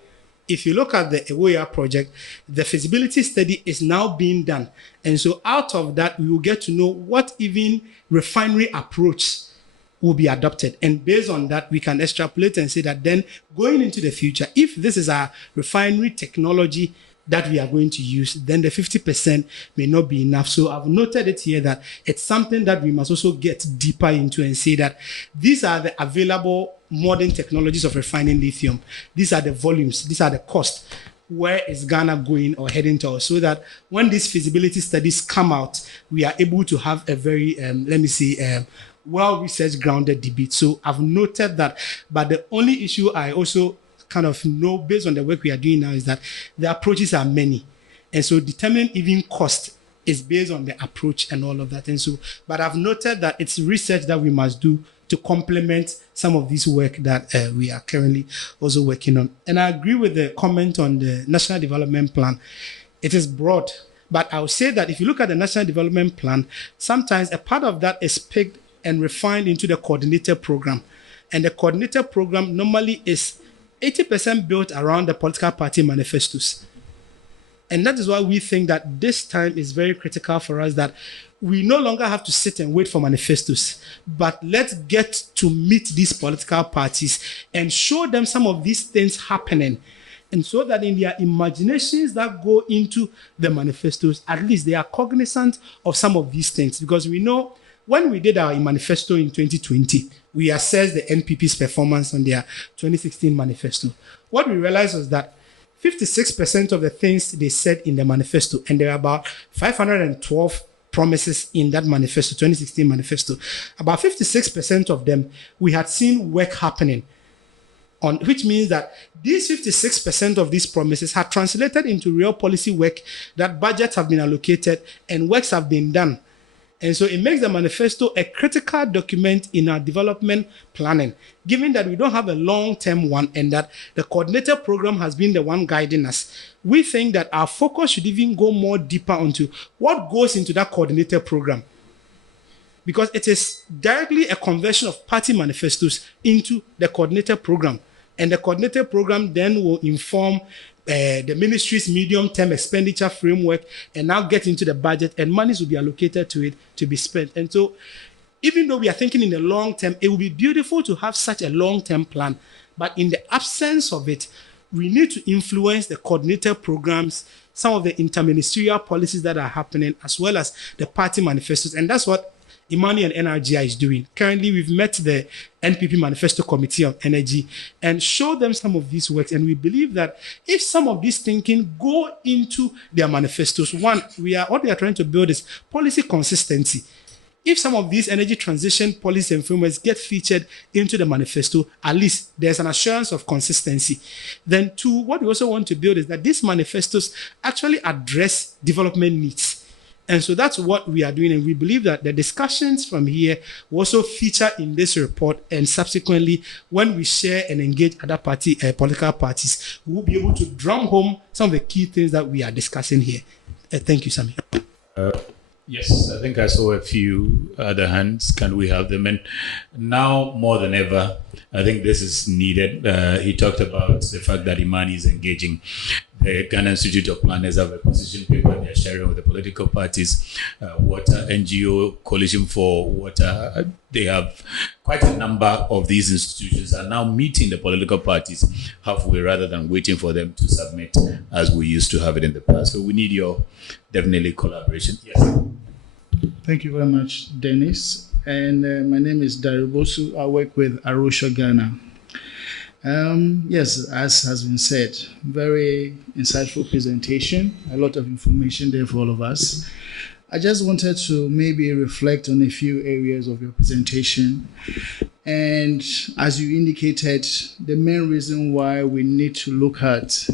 if you look at the Ewoya project, the feasibility study is now being done. And so out of that, we will get to know what even refinery approach will be adopted. And based on that, we can extrapolate and say that then going into the future, if this is our refinery technology that we are going to use, then the 50% may not be enough. So I've noted it here that it's something that we must also get deeper into and say that these are the available modern technologies of refining lithium. These are the volumes, these are the costs. Where is Ghana going or heading to, so that when these feasibility studies come out, we are able to have a very, well-researched, grounded debate. So I've noted that. But the only issue I also kind of know based on the work we are doing now is that the approaches are many. And so determining even cost is based on the approach and all of that. And so, but I've noted that it's research that we must do to complement some of this work that we are currently also working on. And I agree with the comment on the National Development Plan. It is broad, but I would say that if you look at the National Development Plan, sometimes a part of that is picked and refined into the coordinated program. And the coordinated program normally is 80% built around the political party manifestos. And that is why we think that this time is very critical for us, that we no longer have to sit and wait for manifestos, but let's get to meet these political parties and show them some of these things happening. And so that in their imaginations that go into the manifestos, at least they are cognizant of some of these things. Because we know when we did our manifesto in 2020, we assessed the NPP's performance on their 2016 manifesto. What we realized was that 56% of the things they said in the manifesto, and there are about 512 promises in that manifesto, 2016 manifesto, about 56% of them, we had seen work happening on, which means that these 56% of these promises had translated into real policy work, that budgets have been allocated and works have been done. And so it makes the manifesto a critical document in our development planning, given that we don't have a long-term one and that the coordinated program has been the one guiding us. We think that our focus should even go more deeper onto what goes into that coordinated program, because it is directly a conversion of party manifestos into the coordinated program. And the coordinated program then will inform the ministry's medium-term expenditure framework and now get into the budget, and monies will be allocated to it to be spent. And so even though we are thinking in the long term, it will be beautiful to have such a long-term plan. But in the absence of it, we need to influence the coordinated programs, some of the interministerial policies that are happening, as well as the party manifestos. And that's what IMANI and NRGI is doing. Currently, we've met the NPP Manifesto Committee on Energy and showed them some of these works. And we believe that if some of these thinking go into their manifestos, one, what we are trying to build is policy consistency. If some of these energy transition policies and frameworks get featured into the manifesto, at least there's an assurance of consistency. Then two, what we also want to build is that these manifestos actually address development needs. And so that's what we are doing. And we believe that the discussions from here will also feature in this report. And subsequently, when we share and engage other political parties, we will be able to drum home some of the key things that we are discussing here. Thank you, Sami. Yes, I think I saw a few other hands. Can we have them? And now more than ever, I think this is needed. He talked about the fact that IMANI is engaging. The Ghana Institute of Planners have a position paper they're sharing with the political parties. Water, NGO, Coalition for Water, they have quite a number of these institutions are now meeting the political parties halfway rather than waiting for them to submit as we used to have it in the past. So we need your definitely collaboration. Yes. Thank you very much, Dennis. And my name is Daribosu. I work with Arusha, Ghana. Yes, as has been said, very insightful presentation, a lot of information there for all of us. I just wanted to maybe reflect on a few areas of your presentation. And as you indicated, the main reason why we need to look at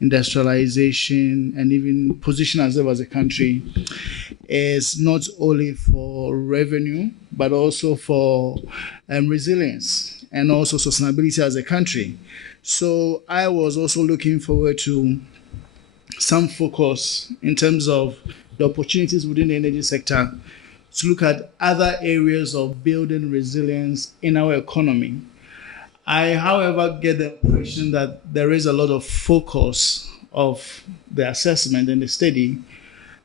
industrialization and even position ourselves as a country is not only for revenue, but also for resilience and also sustainability as a country. So I was also looking forward to some focus in terms of the opportunities within the energy sector to look at other areas of building resilience in our economy. I, however, get the impression that there is a lot of focus of the assessment and the study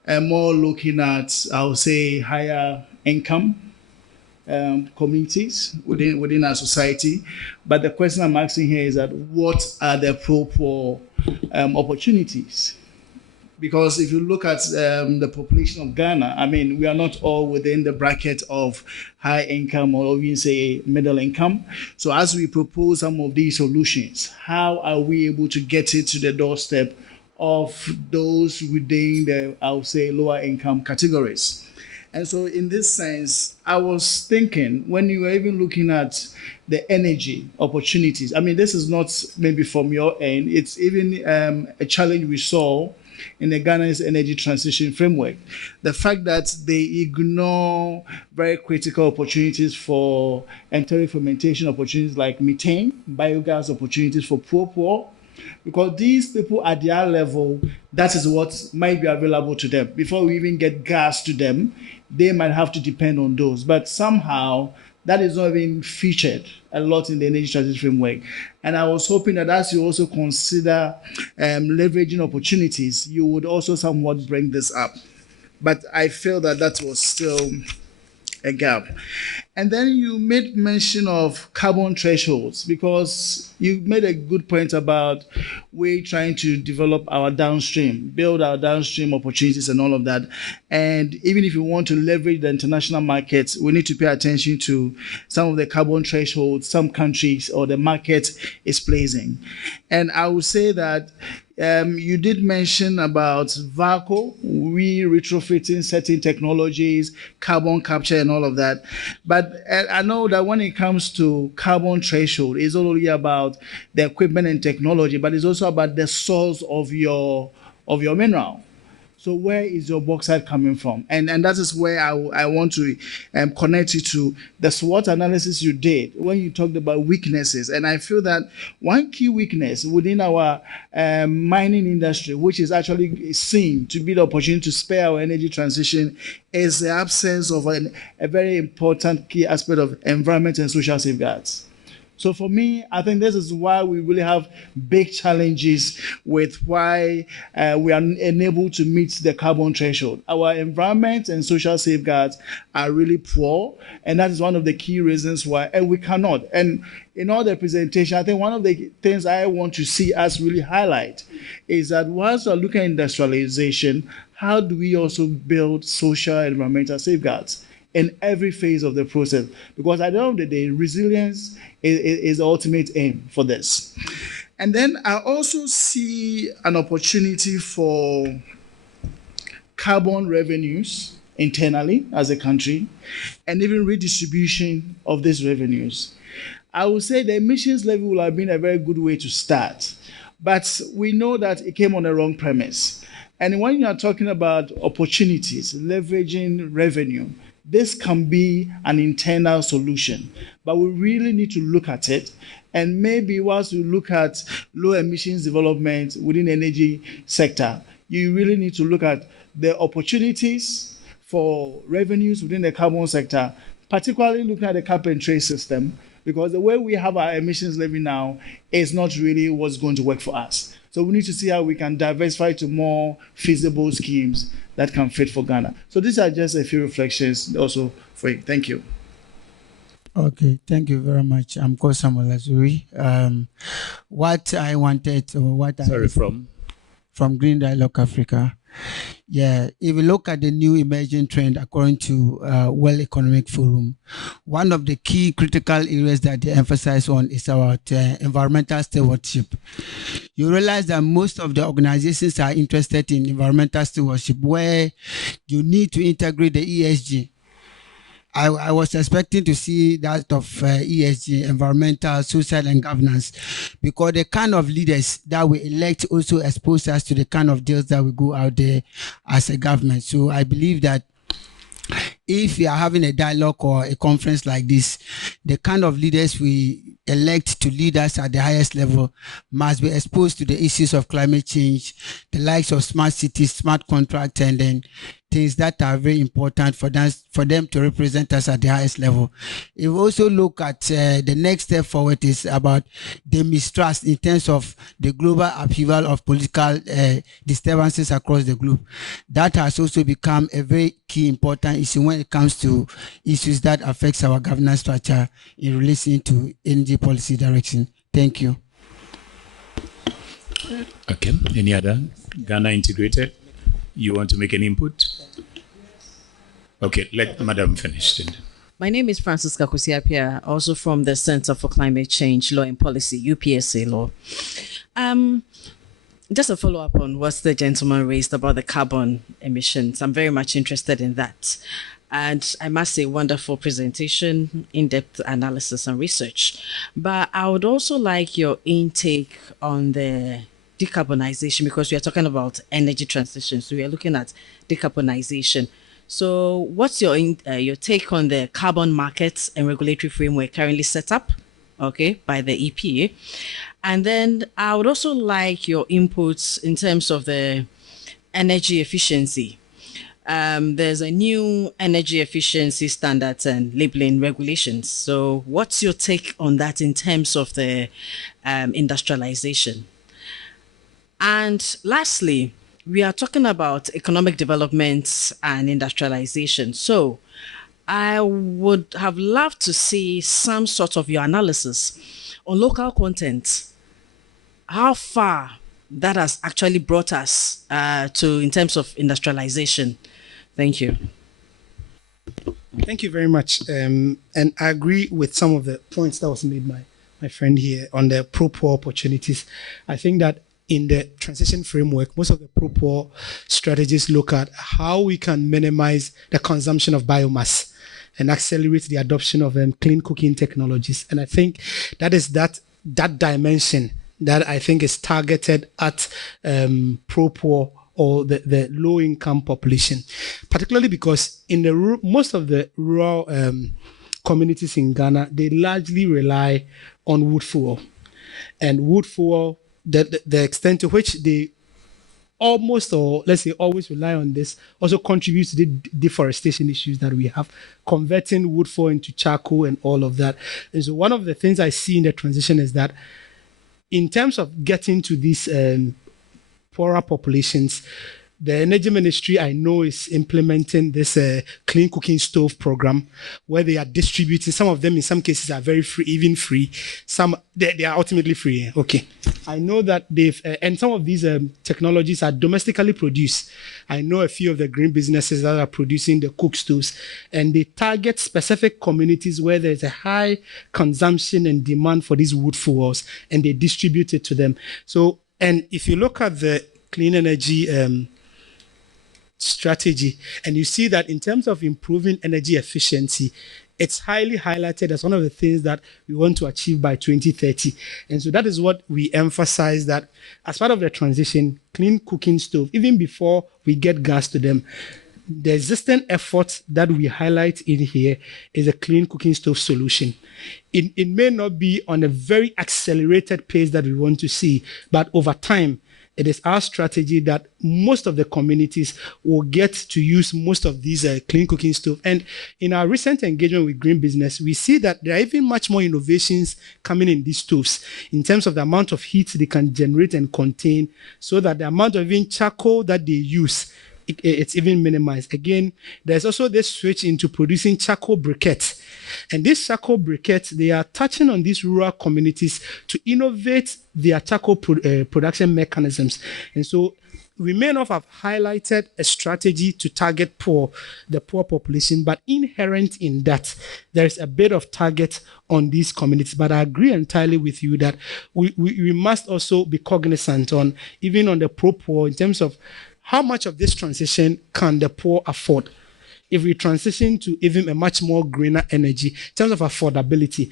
and more looking at, I would say, higher income communities within our society. But the question I'm asking here is that what are the proper opportunities? Because if you look at the population of Ghana, I mean, we are not all within the bracket of high income or even say middle income. So as we propose some of these solutions, how are we able to get it to the doorstep of those within the, I would say, lower income categories? And so in this sense, I was thinking when you were even looking at the energy opportunities, I mean, this is not maybe from your end, it's even a challenge we saw in the Ghana's energy transition framework. The fact that they ignore very critical opportunities for enteric fermentation opportunities like methane, biogas opportunities for poor, because these people at their level, that is what might be available to them. Before we even get gas to them, they might have to depend on those. But somehow that is not being featured a lot in the energy transition framework. And I was hoping that as you also consider leveraging opportunities, you would also somewhat bring this up. But I feel that that was still a gap. And then you made mention of carbon thresholds, because you made a good point about we trying to develop our downstream, build our downstream opportunities and all of that. And even if you want to leverage the international markets, we need to pay attention to some of the carbon thresholds some countries or the market is placing. And I would say that you did mention about VACO, retrofitting certain technologies, carbon capture and all of that. But I know that when it comes to carbon threshold, it's not only about the equipment and technology, but it's also about the source of your mineral. So where is your bauxite coming from? And that is where I want to connect you to the SWOT analysis you did when you talked about weaknesses. And I feel that one key weakness within our mining industry, which is actually seen to be the opportunity to spare our energy transition, is the absence of a very important key aspect of environment and social safeguards. So for me, I think this is why we really have big challenges with why we are unable to meet the carbon threshold. Our environment and social safeguards are really poor, and that is one of the key reasons why, and we cannot. And in all the presentation, I think one of the things I want to see us really highlight is that whilst we're looking at industrialization, how do we also build social and environmental safeguards in every phase of the process? Because at the end of the day, resilience is the ultimate aim for this. And then I also see an opportunity for carbon revenues internally as a country, and even redistribution of these revenues. I would say the emissions levy will have been a very good way to start, but we know that it came on the wrong premise. And when you are talking about opportunities, leveraging revenue, this can be an internal solution, but we really need to look at it. And maybe whilst we look at low emissions development within the energy sector, you really need to look at the opportunities for revenues within the carbon sector, particularly looking at the cap and trade system, because the way we have our emissions levy now is not really what's going to work for us. So we need to see how we can diversify to more feasible schemes that can fit for Ghana. So these are just a few reflections also for you. Thank you. Okay, thank you very much. I'm called Samuel Azuri. What I wanted, or what Sorry, from Green Dialogue Africa. Yeah, if you look at the new emerging trend according to World Economic Forum, one of the key critical areas that they emphasize on is about environmental stewardship. You realize that most of the organizations are interested in environmental stewardship, where you need to integrate the ESG. I was expecting to see that of ESG, environmental, social, and governance, because the kind of leaders that we elect also expose us to the kind of deals that we go out there as a government. So I believe that if we are having a dialogue or a conference like this, the kind of leaders we elect to lead us at the highest level must be exposed to the issues of climate change, the likes of smart cities, smart contracts, and then things that are very important for them to represent us at the highest level. If we also look at the next step forward is about the mistrust in terms of the global upheaval of political disturbances across the globe. That has also become a very key important issue when it comes to issues that affects our governance structure in relation to energy policy direction. Thank you. Okay, any other? Ghana Integrated? You want to make an input? Okay, let Madam finish. My name is Francisca Kusiapia, also from the Center for Climate Change Law and Policy, UPSA Law. Just a follow-up on what the gentleman raised about the carbon emissions. I'm very much interested in that. And I must say, wonderful presentation, in-depth analysis and research. But I would also like your intake on the decarbonization, because we are talking about energy transition. So we are looking at decarbonization. So what's your take on the carbon markets and regulatory framework currently set up, okay, by the EPA? And then I would also like your inputs in terms of the energy efficiency. there's a new energy efficiency standards and labeling regulations. So what's your take on that in terms of the industrialization? And lastly, we are talking about economic development and industrialization. So I would have loved to see some sort of your analysis on local content, how far that has actually brought us to in terms of industrialization. Thank you. Thank you very much. And I agree with some of the points that was made by my friend here on the pro-poor opportunities. I think that in the transition framework, most of the pro-poor strategies look at how we can minimize the consumption of biomass and accelerate the adoption of clean cooking technologies. And I think that is that dimension that I think is targeted at pro-poor or the low-income population, particularly because in the most of the rural communities in Ghana, they largely rely on wood fuel. And wood fuel, the extent to which they almost, or let's say always rely on this, also contributes to the deforestation issues that we have, converting wood fuel into charcoal and all of that. And so one of the things I see in the transition is that in terms of getting to these poorer populations, the Energy Ministry, I know, is implementing this clean cooking stove program where they are distributing. Some of them, in some cases, are very free, even free. Some they are ultimately free. Okay, I know that they've and some of these technologies are domestically produced. I know a few of the green businesses that are producing the cook stoves, and they target specific communities where there's a high consumption and demand for these wood fuels, and they distribute it to them. So, and if you look at the clean energy strategy, and you see that in terms of improving energy efficiency, it's highly highlighted as one of the things that we want to achieve by 2030. And so that is what we emphasize, that as part of the transition, clean cooking stove, even before we get gas to them, the existing effort that we highlight in here is a clean cooking stove solution. It may not be on a very accelerated pace that we want to see, but over time, it is our strategy that most of the communities will get to use most of these clean cooking stoves. And in our recent engagement with green business, we see that there are even much more innovations coming in these stoves in terms of the amount of heat they can generate and contain, so that the amount of even charcoal that they use, it's even minimized. Again, there's also this switch into producing charcoal briquettes. And these charcoal briquettes, they are touching on these rural communities to innovate their charcoal production mechanisms. And so we may not have highlighted a strategy to target the poor population, but inherent in that, there's a bit of target on these communities. But I agree entirely with you that we must also be cognizant on, even on the pro-poor, in terms of how much of this transition can the poor afford? If we transition to even a much more greener energy, in terms of affordability,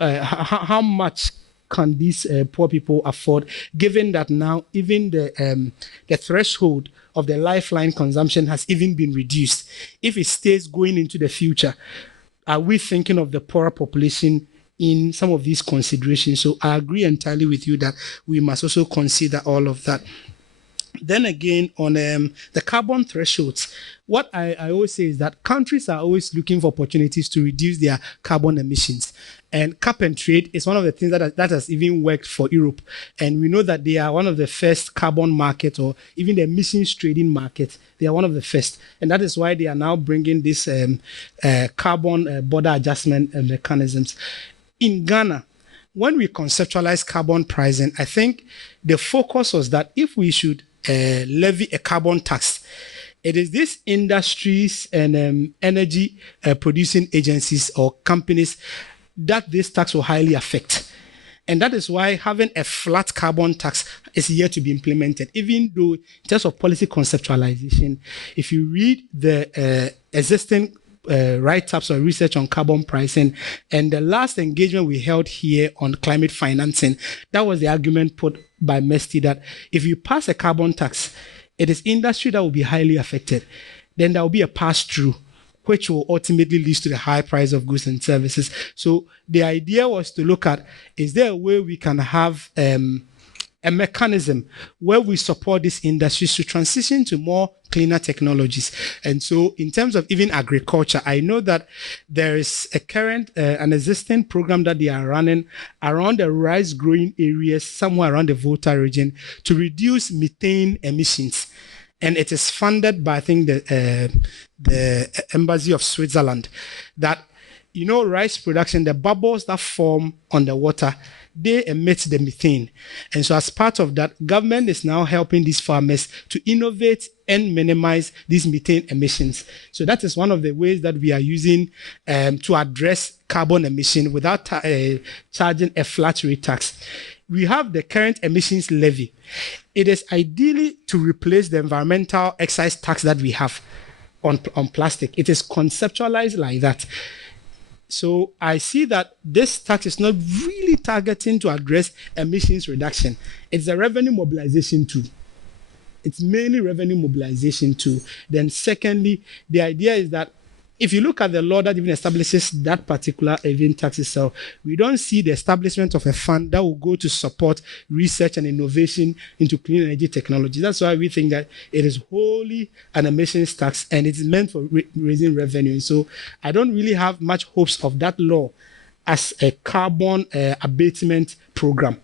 how much can these poor people afford, given that now even the threshold of the lifeline consumption has even been reduced? If it stays going into the future, are we thinking of the poorer population in some of these considerations? So I agree entirely with you that we must also consider all of that. Then again, on the carbon thresholds, what I always say is that countries are always looking for opportunities to reduce their carbon emissions. And cap and trade is one of the things that has even worked for Europe. And we know that they are one of the first carbon market, or even the emissions trading market. They are one of the first. And that is why they are now bringing this carbon border adjustment mechanisms. In Ghana, when we conceptualize carbon pricing, I think the focus was that if we should levy a carbon tax, it is these industries and energy producing agencies or companies that this tax will highly affect. And that is why having a flat carbon tax is yet to be implemented, even though in terms of policy conceptualization, if you read the existing write-ups or research on carbon pricing, and the last engagement we held here on climate financing, that was the argument put by MESTI that if you pass a carbon tax, it is industry that will be highly affected. Then there will be a pass-through, which will ultimately lead to the high price of goods and services. So the idea was to look at, is there a way we can have a mechanism where we support these industries to transition to more cleaner technologies. And so in terms of even agriculture, I know that there is a current, an existing program that they are running around the rice growing areas, somewhere around the Volta region, to reduce methane emissions. And it is funded by, I think, the Embassy of Switzerland. That, you know, rice production, the bubbles that form on the water, they emit the methane. And so as part of that, government is now helping these farmers to innovate and minimize these methane emissions. So that is one of the ways that we are using to address carbon emission without charging a flat rate tax. We have the current emissions levy. It is ideally to replace the environmental excise tax that we have on plastic. It is conceptualized like that. So I see that this tax is not really targeting to address emissions reduction. It's a revenue mobilization tool. It's mainly revenue mobilization tool. Then secondly, the idea is that if you look at the law that even establishes that particular event tax itself, we don't see the establishment of a fund that will go to support research and innovation into clean energy technology. That's why we think that it is wholly an emissions tax and it's meant for raising revenue. So I don't really have much hopes of that law as a carbon abatement program.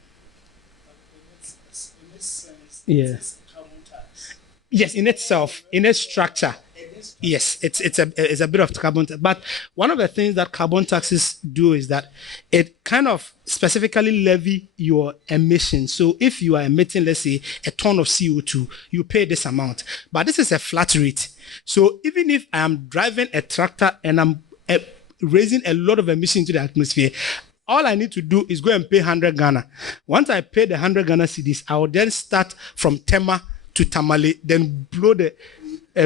Yeah. Yes, in itself, in its structure. Yes, it's a bit of carbon tax. But one of the things that carbon taxes do is that it kind of specifically levy your emissions. So if you are emitting, let's say, a ton of CO2, you pay this amount. But this is a flat rate. So even if I am driving a tractor and I'm raising a lot of emissions into the atmosphere, all I need to do is go and pay 100 Ghana. Once I pay the 100 Ghana cedis, I will then start from Tema to Tamale, then blow the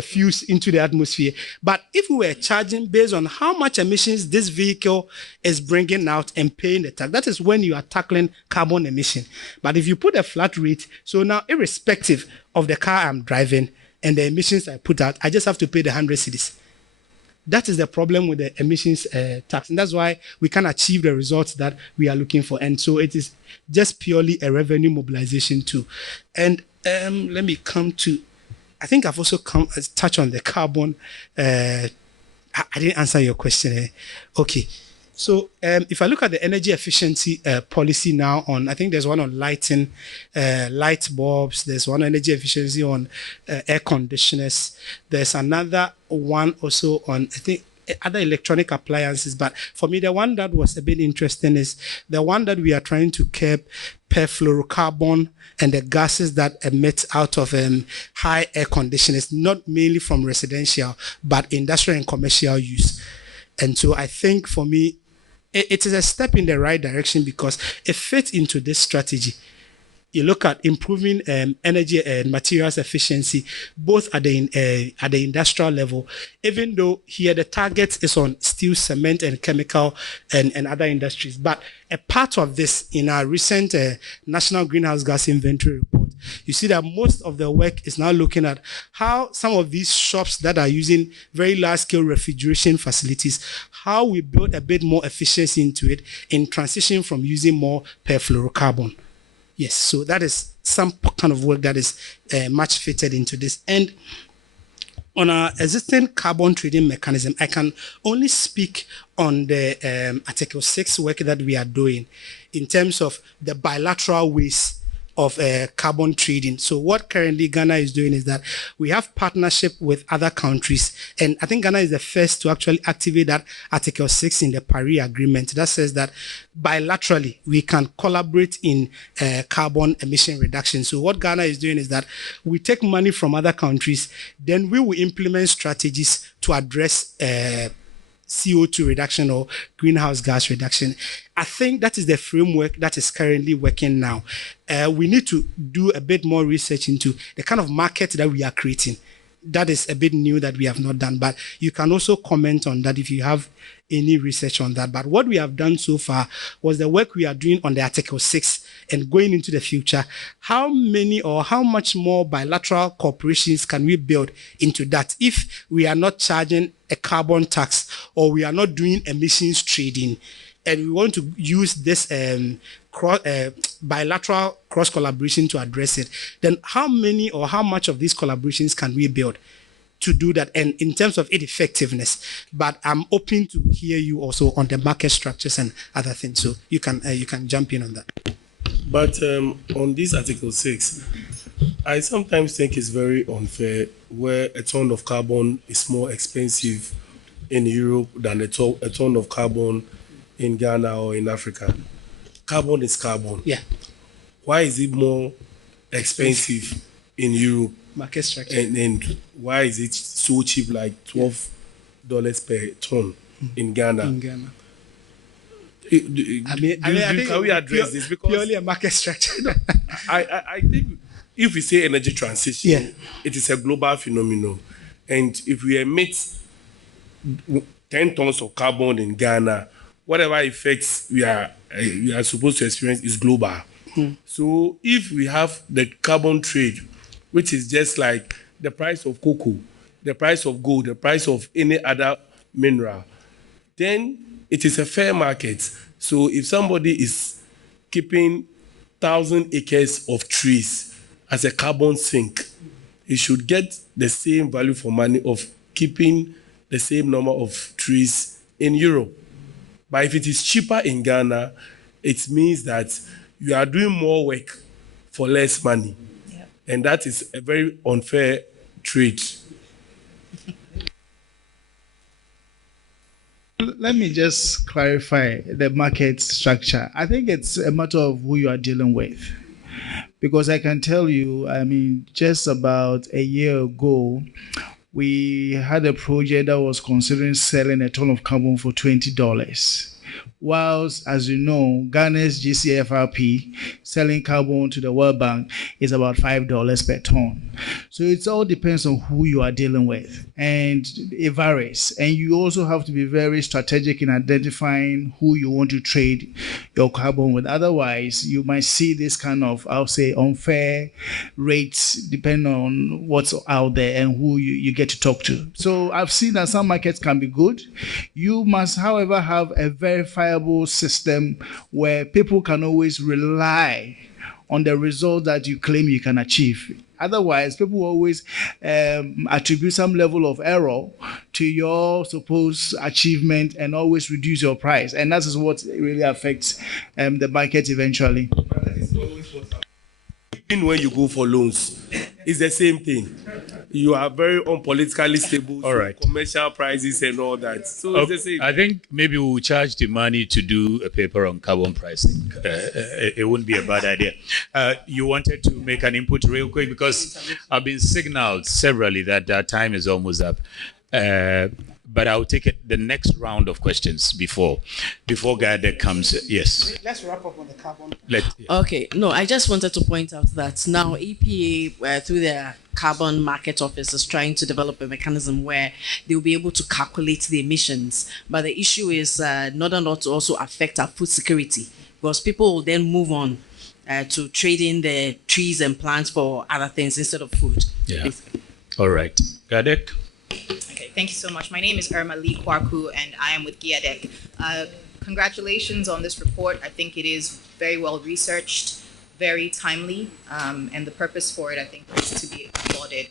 fuse into the atmosphere. But if we were charging based on how much emissions this vehicle is bringing out and paying the tax, that is when you are tackling carbon emission. But if you put a flat rate, so now irrespective of the car I'm driving and the emissions I put out, I just have to pay the 100 cedis. That is the problem with the emissions tax. And that's why we can achieve the results that we are looking for. And so it is just purely a revenue mobilization tool. And let me come to, I think I've also touched on the carbon. I didn't answer your question. Okay. So if I look at the energy efficiency policy now on, I think there's one on lighting, light bulbs. There's one energy efficiency on air conditioners. There's another one also on, I think, other electronic appliances. But for me, the one that was a bit interesting is the one that we are trying to curb perfluorocarbon and the gases that emit out of high air conditioners, not mainly from residential, but industrial and commercial use. And so I think for me, it is a step in the right direction because it fits into this strategy. You look at improving energy and materials efficiency, both at the industrial level, even though here the target is on steel, cement, and chemical and other industries. But a part of this in our recent National Greenhouse Gas Inventory report, you see that most of the work is now looking at how some of these shops that are using very large-scale refrigeration facilities, how we build a bit more efficiency into it in transition from using more perfluorocarbon. Yes, so that is some kind of work that is much fitted into this. And on our existing carbon trading mechanism, I can only speak on the Article 6 work that we are doing in terms of the bilateral ways of carbon trading. So what currently Ghana is doing is that we have partnership with other countries. And I think Ghana is the first to actually activate that Article 6 in the Paris Agreement that says that bilaterally we can collaborate in carbon emission reduction. So what Ghana is doing is that we take money from other countries, then we will implement strategies to address CO2 reduction or greenhouse gas reduction. I think that is the framework that is currently working now. We need to do a bit more research into the kind of market that we are creating. That is a bit new that we have not done, but you can also comment on that if you have any research on that. But what we have done so far was the work we are doing on the Article 6 and going into the future. How many or how much more bilateral corporations can we build into that if we are not charging a carbon tax or we are not doing emissions trading? And we want to use this bilateral cross collaboration to address it, then how many or how much of these collaborations can we build to do that, and in terms of its effectiveness? But I'm open to hear you also on the market structures and other things, so you can jump in on that. But on this Article 6, I sometimes think it's very unfair where a ton of carbon is more expensive in Europe than a ton of carbon in Ghana or in Africa. Carbon is carbon. Yeah. Why is it more expensive in Europe? Market structure. And why is it so cheap, like $12 per ton in Ghana? In Ghana. Can we address this? Because purely a market structure. I think if we say energy transition, it is a global phenomenon. And if we emit 10 tons of carbon in Ghana, whatever effects we are supposed to experience is global. So if we have the carbon trade, which is just like the price of cocoa, the price of gold, the price of any other mineral, then it is a fair market. So if somebody is keeping 1,000 acres of trees as a carbon sink, he should get the same value for money of keeping the same number of trees in Europe. But if it is cheaper in Ghana, it means that you are doing more work for less money. Yep. And that is a very unfair trade. Let me just clarify the market structure. I think it's a matter of who you are dealing with. Because I can tell you, I mean, just about a year ago, we had a project that was considering selling a ton of carbon for $20. Whilst, as you know, Ghana's GCFRP selling carbon to the World Bank is about $5 per ton. So it all depends on who you are dealing with, and it varies. And you also have to be very strategic in identifying who you want to trade your carbon with. Otherwise, you might see this kind of, I'll say, unfair rates depending on what's out there and who you get to talk to. So I've seen that some markets can be good. You must, however, have a verifiable system where people can always rely on the result that you claim you can achieve. Otherwise, people always attribute some level of error to your supposed achievement and always reduce your price. And that is what really affects the market eventually. That is always what happens. Even when you go for loans, it's the same thing. You are very unpolitically stable, all right. Commercial prices and all that. So it's the same. I think maybe we'll charge the money to do a paper on carbon pricing. It wouldn't be a bad idea. You wanted to make an input real quick because I've been signaled severally that our time is almost up. But I'll take the next round of questions before Gade comes. Yes. Let's wrap up on the carbon. Okay. No, I just wanted to point out that now EPA, through their carbon market office, is trying to develop a mechanism where they'll be able to calculate the emissions. But the issue is not to also affect our food security, because people will then move on to trading the trees and plants for other things instead of food. Yeah. All right. Gadek? Okay, thank you so much. My name is Irma Lee Kwarku, and I am with GIADEC. Congratulations on this report. I think it is very well researched, very timely, and the purpose for it, I think, is to be applauded.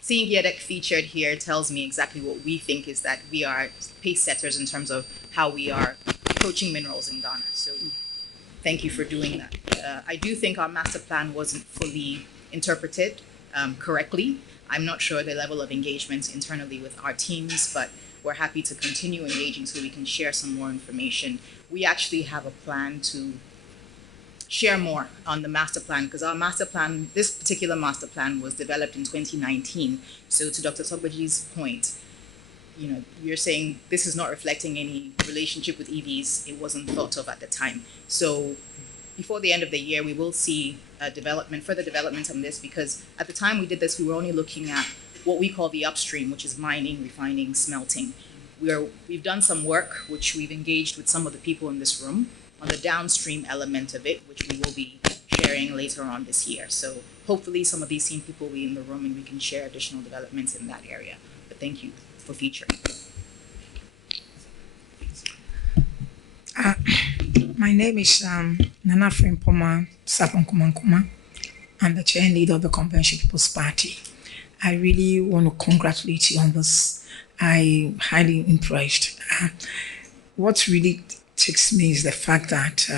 Seeing GIADEC featured here tells me exactly what we think is that we are pace setters in terms of how we are approaching minerals in Ghana. So thank you for doing that. I do think our master plan wasn't fully interpreted correctly. I'm not sure the level of engagement internally with our teams, but we're happy to continue engaging so we can share some more information. We actually have a plan to share more on the master plan, because our master plan, this particular master plan, was developed in 2019. So to Dr. Sogbaji's point, you know, you're saying this is not reflecting any relationship with EVs. It wasn't thought of at the time. So before the end of the year, we will see further development on this, because at the time we did this, we were only looking at what we call the upstream, which is mining, refining, smelting. We've done some work, which we've engaged with some of the people in this room on the downstream element of it, which we will be sharing later on this year. So hopefully some of these same people will be in the room and we can share additional developments in that area. But thank you for featuring. My name is Nana Frimpoma Saponkumankuma. I'm the chair and leader of the Convention People's Party. I really want to congratulate you on this. I'm highly impressed. What really takes me is the fact that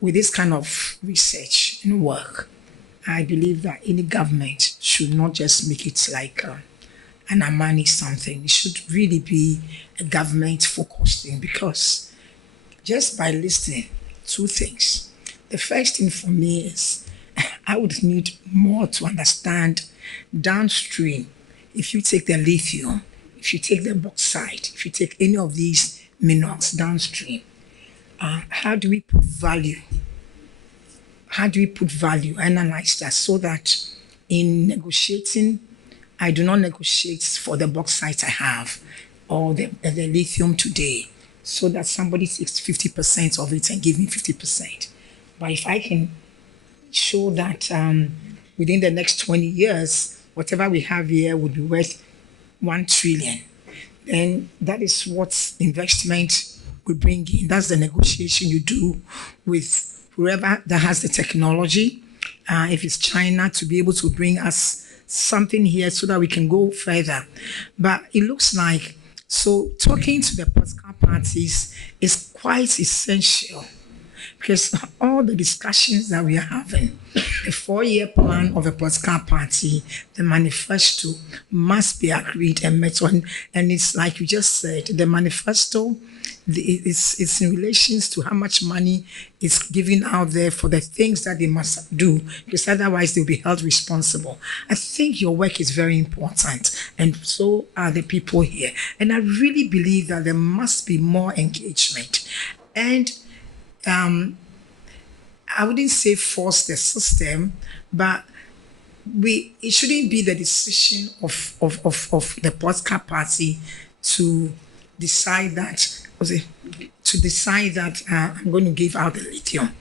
with this kind of research and work, I believe that any government should not just make it like an IMANI something. It should really be a government focused thing, because just by listening, two things. The first thing for me is I would need more to understand downstream. If you take the lithium, if you take the bauxite, if you take any of these minerals downstream, how do we put value? How do we put value, analyze that, so that in negotiating, I do not negotiate for the bauxite I have or the lithium today, so that somebody takes 50% of it and give me 50%. But if I can show that within the next 20 years, whatever we have here would be worth 1 trillion, then that is what investment will bring in. That's the negotiation you do with whoever that has the technology, if it's China, to be able to bring us something here so that we can go further. But it looks like, so talking to the political parties is quite essential, because all the discussions that we are having, the 4-year plan of a political party, the manifesto must be agreed and met on. And it's like you just said, the manifesto, it's in relations to how much money is given out there for the things that they must do, because otherwise they'll be held responsible. I think your work is very important, and so are the people here. And I really believe that there must be more engagement. And I wouldn't say force the system, but it shouldn't be the decision of the political party to decide that I'm going to give out the lithium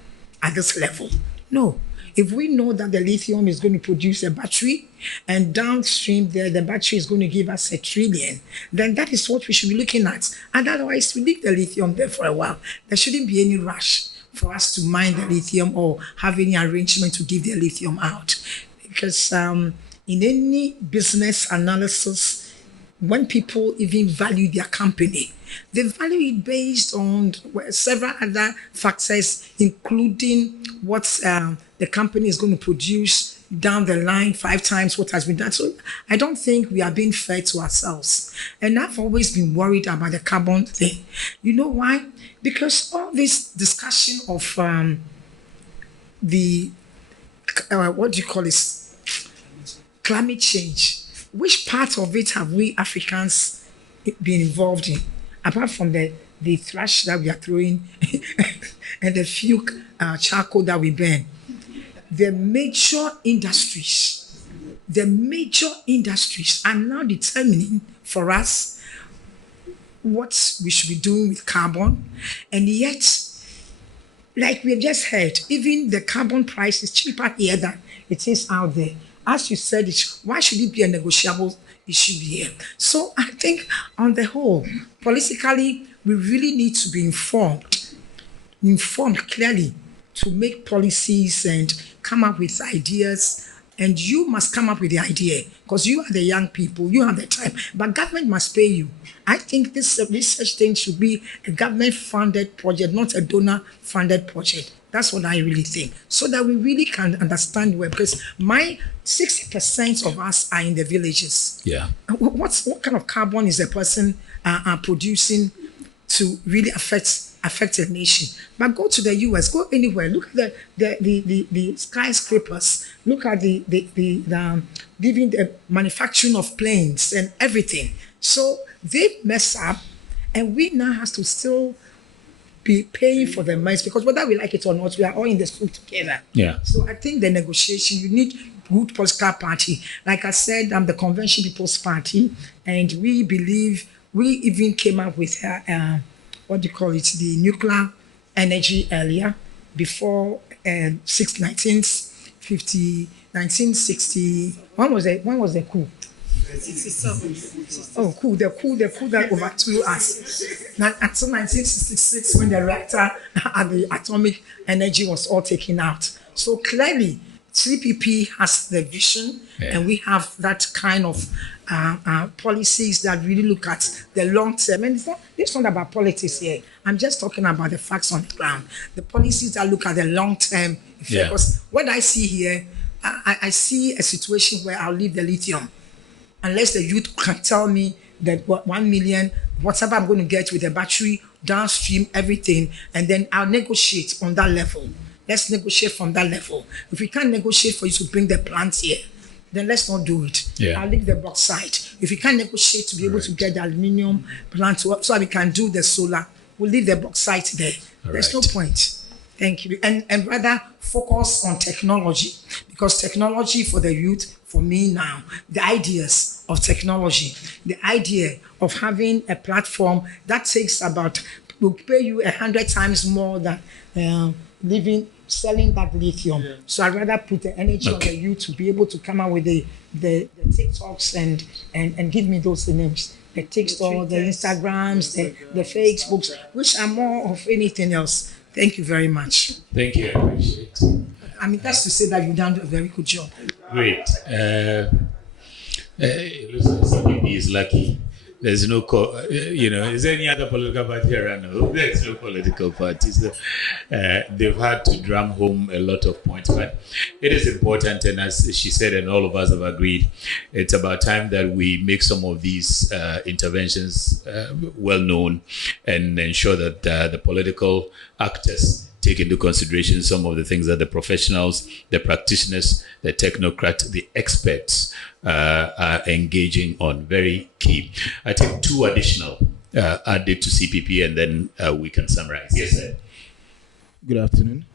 at this level. No. If we know that the lithium is going to produce a battery, and downstream there, the battery is going to give us 1 trillion, then that is what we should be looking at. And otherwise, we leave the lithium there for a while. There shouldn't be any rush for us to mine the lithium or have any arrangement to give the lithium out. Because in any business analysis, when people even value their company, they value it based on several other factors, including what the company is going to produce down the line 5 times what has been done. So I don't think we are being fair to ourselves. And I've always been worried about the carbon thing. You know why? Because all this discussion of climate change, which part of it have we Africans been involved in, apart from the trash that we are throwing and the few charcoal that we burn? The major industries are now determining for us what we should be doing with carbon. And yet, like we have just heard, even the carbon price is cheaper here than it is out there. As you said, why should it be a negotiable issue here? So I think on the whole, politically, we really need to be informed clearly to make policies and come up with ideas. And you must come up with the idea, because you are the young people, you have the time, but government must pay you. I think this research thing should be a government-funded project, not a donor-funded project. That's what I really think, so that we really can understand where, because 60% of us are in the villages. Yeah. What kind of carbon is a person producing to really affect a nation? But go to the US, go anywhere, look at the skyscrapers, look at the giving the manufacturing of planes and everything. So they mess up, and we now have to still be paying for the mess, because whether we like it or not, we are all in the soup together. Yeah. So I think the negotiation, you need good political party. Like I said, I'm the Convention People's Party, and we believe, we even came up with the nuclear energy earlier, before 1960. When was the coup? Oh, cool. The coup that overthrew us. Now, until 1966, when the reactor and the atomic energy was all taken out. So clearly, CPP has the vision, and we have that kind of policies that really look at the long term. And it's not about politics here. I'm just talking about the facts on the ground. The policies that look at the long term effect. Yeah. Because what I see here, I see a situation where I'll leave the lithium. Unless the youth can tell me that 1 million, whatever I'm going to get with the battery, downstream, everything, and then I'll negotiate on that level. Let's negotiate from that level. If we can't negotiate for you to bring the plant here, then let's not do it. Yeah. I'll leave the bauxite. If we can't negotiate to be able to get the aluminium plant so that we can do the solar, we'll leave the bauxite there. There's no point. Thank you. And rather focus on technology, because technology for the youth, for me now, the ideas of technology, the idea of having a platform that takes about, will pay you 100 times more than selling that lithium. Yeah. So I'd rather put the energy on the youth to be able to come out with the TikToks and give me those names. The TikTok, the Instagrams, the Facebooks, which are more of anything else. Thank you very much. Thank you. I appreciate it. I mean, that's to say that you've done a very good job. Great. CPP is lucky. There's no, is there any other political party around? No, there's no political party. So, they've had to drum home a lot of points, but it is important. And as she said, and all of us have agreed, it's about time that we make some of these interventions well known and ensure that the political actors take into consideration some of the things that the professionals, the practitioners, the technocrats, the experts are engaging on. Very key. I take two additional added to CPP, and then we can summarize. Yes, sir. Good afternoon.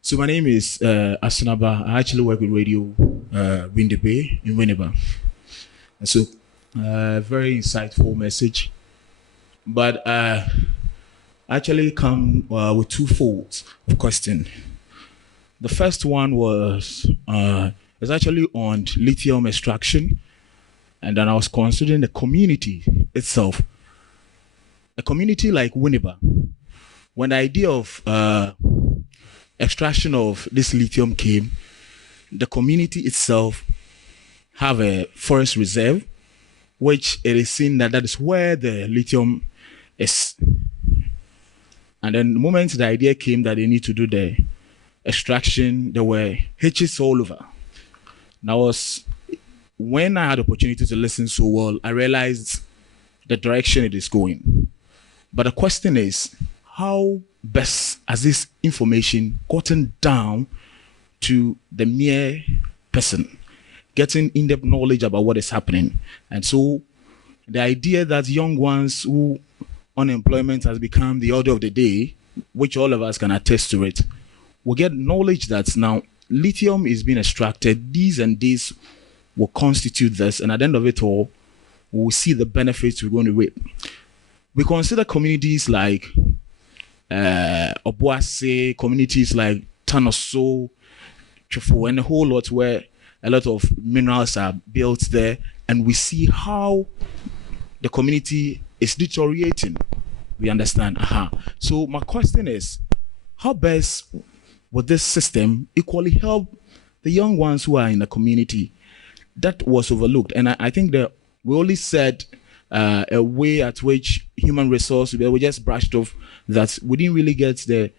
So my name is Asunaba. I actually work with Radio Wind Bay in Winneba. And so very insightful message. But actually come with two folds of question. The first one was actually on lithium extraction, and then I was considering the community itself. A community like Winneba, when the idea of extraction of this lithium came, the community itself have a forest reserve, which it is seen that is where the lithium is. And then the moment the idea came that they need to do the extraction, there were hitches all over. Now, when I had the opportunity to listen so well, I realized the direction it is going. But the question is, how best has this information gotten down to the mere person, getting in-depth knowledge about what is happening? And so the idea that young ones who unemployment has become the order of the day, which all of us can attest to it, will get knowledge that now lithium is being extracted, these and these will constitute this, and at the end of it all, we'll see the benefits we're going to reap. We consider communities like Obuase, communities like Tanoso, Chufo, and a whole lot where a lot of minerals are built there, and we see how the community is deteriorating. We understand. So my question is, how best would this system equally help the young ones who are in the community? That was overlooked. And I think that we only said a way at which human resource, we just brushed off that we didn't really get the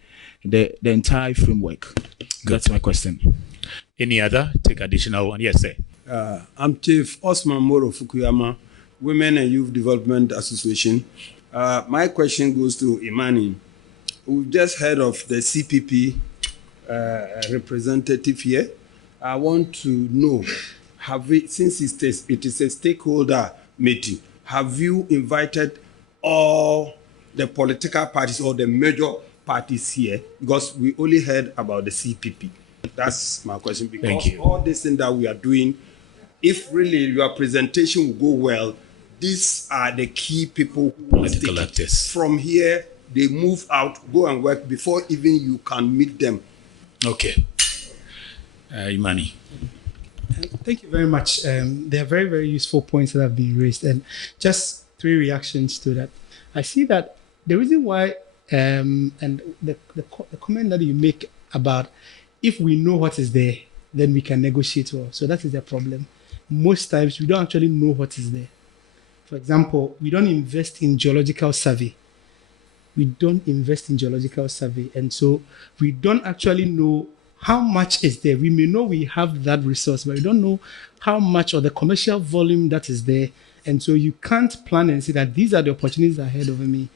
entire framework. Good. That's my question. Any other? Take additional one. Yes, sir. I'm Chief Osman Moro Fukuyama, Women and Youth Development Association. My question goes to IMANI. We've just heard of the CPP representative here. I want to know, since it is a stakeholder meeting, have you invited all the political parties or the major parties here? Because we only heard about the CPP. That's my question. Because all this thing that we are doing, if really your presentation will go well, these are the key people who political actors. From here, they move out, go and work before even you can meet them. Okay. IMANI. Thank you very much. They are very, very useful points that have been raised. And just 3 reactions to that. I see that the reason why, and the comment that you make about if we know what is there, then we can negotiate well. So that is the problem. Most times we don't actually know what is there. For example, we don't invest in geological survey. And so we don't actually know how much is there. We may know we have that resource, but we don't know how much or the commercial volume that is there. And so you can't plan and say that these are the opportunities ahead of me.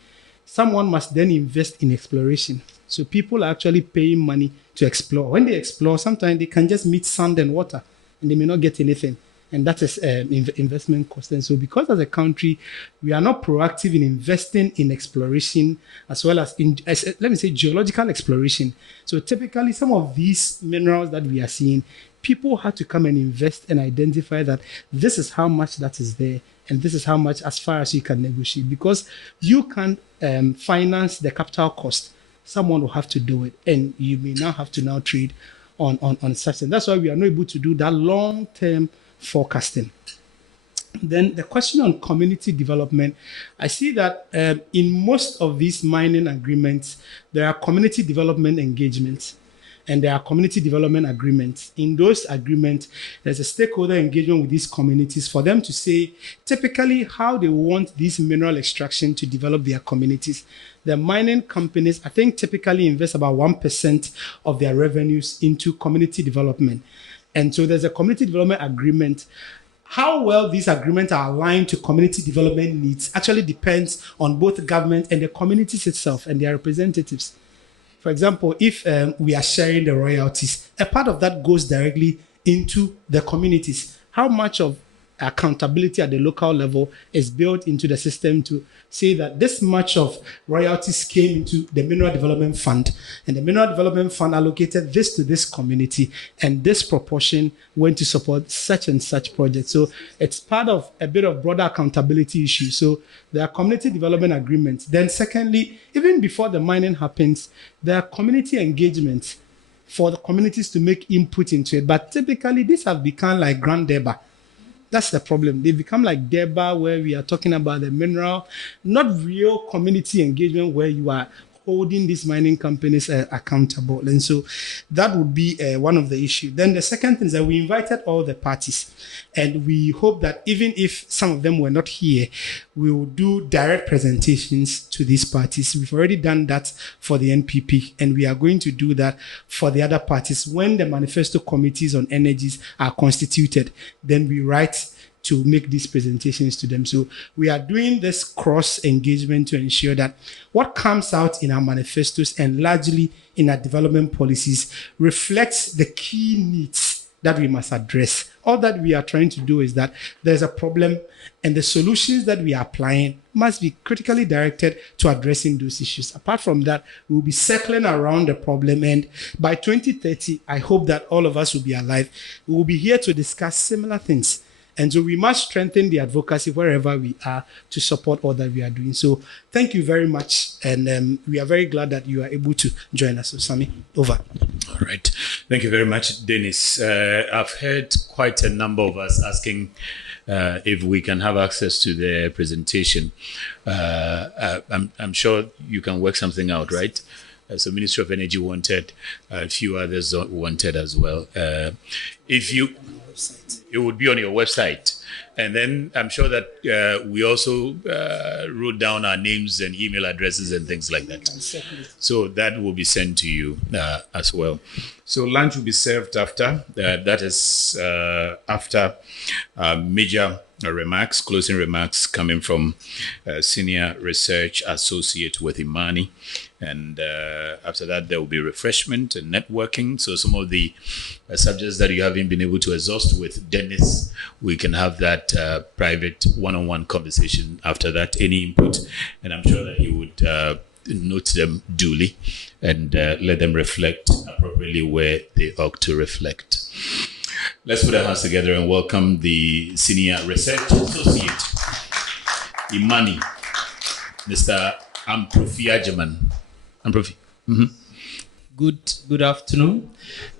Someone must then invest in exploration. So people are actually paying money to explore. When they explore, sometimes they can just meet sand and water, and they may not get anything. And that is investment cost. And so because as a country, we are not proactive in investing in exploration as well as in, let me say, geological exploration. So typically some of these minerals that we are seeing, people have to come and invest and identify that this is how much that is there and this is how much as far as you can negotiate. Because you can't finance the capital cost. Someone will have to do it, and you may now have to now trade on such. And that's why we are not able to do that long-term forecasting. Then the question on community development, I see that in most of these mining agreements, there are community development engagements and there are community development agreements. In those agreements, there's a stakeholder engagement with these communities for them to say typically how they want this mineral extraction to develop their communities. The mining companies, I think, typically invest about 1% of their revenues into community development. And so there's a community development agreement. How well these agreements are aligned to community development needs actually depends on both the government and the communities itself and their representatives. For example, if we are sharing the royalties, a part of that goes directly into the communities. How much of accountability at the local level is built into the system to say that this much of royalties came into the Mineral Development Fund, and the Mineral Development Fund allocated this to this community, and this proportion went to support such and such projects. So it's part of a bit of broader accountability issue. So there are community development agreements. Then secondly, even before the mining happens, there are community engagements for the communities to make input into it. But typically, these have become like Grand Deba. That's the problem. They become like Deba, where we are talking about the mineral, not real community engagement where you are holding these mining companies accountable. And so that would be one of the issues. Then the second thing is that we invited all the parties, and we hope that even if some of them were not here, we will do direct presentations to these parties. We've already done that for the NPP, and we are going to do that for the other parties. When the manifesto committees on energies are constituted, then we write to make these presentations to them. So we are doing this cross engagement to ensure that what comes out in our manifestos and largely in our development policies reflects the key needs that we must address. All that we are trying to do is that there's a problem, and the solutions that we are applying must be critically directed to addressing those issues. Apart from that, we will be circling around the problem, and by 2030, I hope that all of us will be alive. We will be here to discuss similar things. And so we must strengthen the advocacy wherever we are to support all that we are doing. So thank you very much. And we are very glad that you are able to join us. So Sami, over. All right. Thank you very much, Dennis. I've heard quite a number of us asking if we can have access to the presentation. I'm sure you can work something out, right? So Ministry of Energy wanted, a few others wanted as well. If you... It would be on your website. And then I'm sure that we also wrote down our names and email addresses and things like that. So that will be sent to you as well. So lunch will be served after. That is after major remarks, closing remarks coming from Senior Research Associate with IMANI. And after that, there will be refreshment and networking. So some of the subjects that you haven't been able to exhaust with Dennis, we can have that private one-on-one conversation after that, any input. And I'm sure that he would note them duly and let them reflect appropriately where they ought to reflect. Let's put our hands together and welcome the Senior Research Associate, IMANI, Mr. Amprofi Ajaman. Amprofi. Mm-hmm. Good Good afternoon.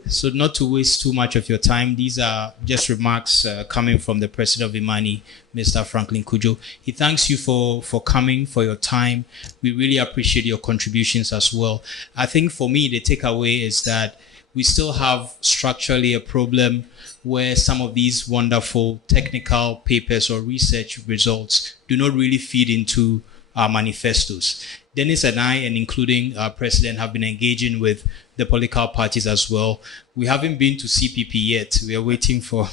So not to waste too much of your time, these are just remarks coming from the president of IMANI, Mr. Franklin Kujo. He thanks you for coming, for your time. We really appreciate your contributions as well. I think for me, the takeaway is that we still have structurally a problem where some of these wonderful technical papers or research results do not really feed into our manifestos. Dennis and I, and including our president, have been engaging with the political parties as well. We haven't been to CPP yet. We are waiting for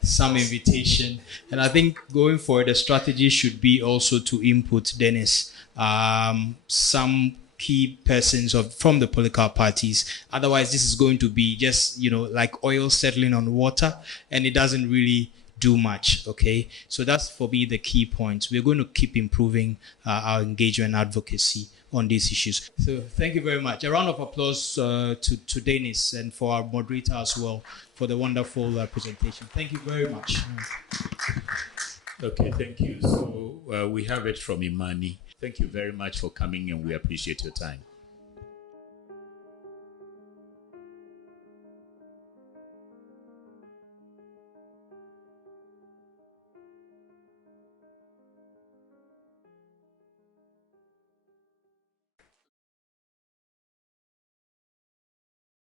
some invitation. And I think going forward, the strategy should be also to input Dennis, some key persons from the political parties. Otherwise, this is going to be just, like oil settling on water, and it doesn't really do much. Okay, so that's for me the key point. We're going to keep improving our engagement and advocacy on these issues. So thank you very much. A round of applause to Dennis and for our moderator as well for the wonderful presentation. Thank you very much. Okay, thank you. So we have it from IMANI. Thank you very much for coming, and we appreciate your time.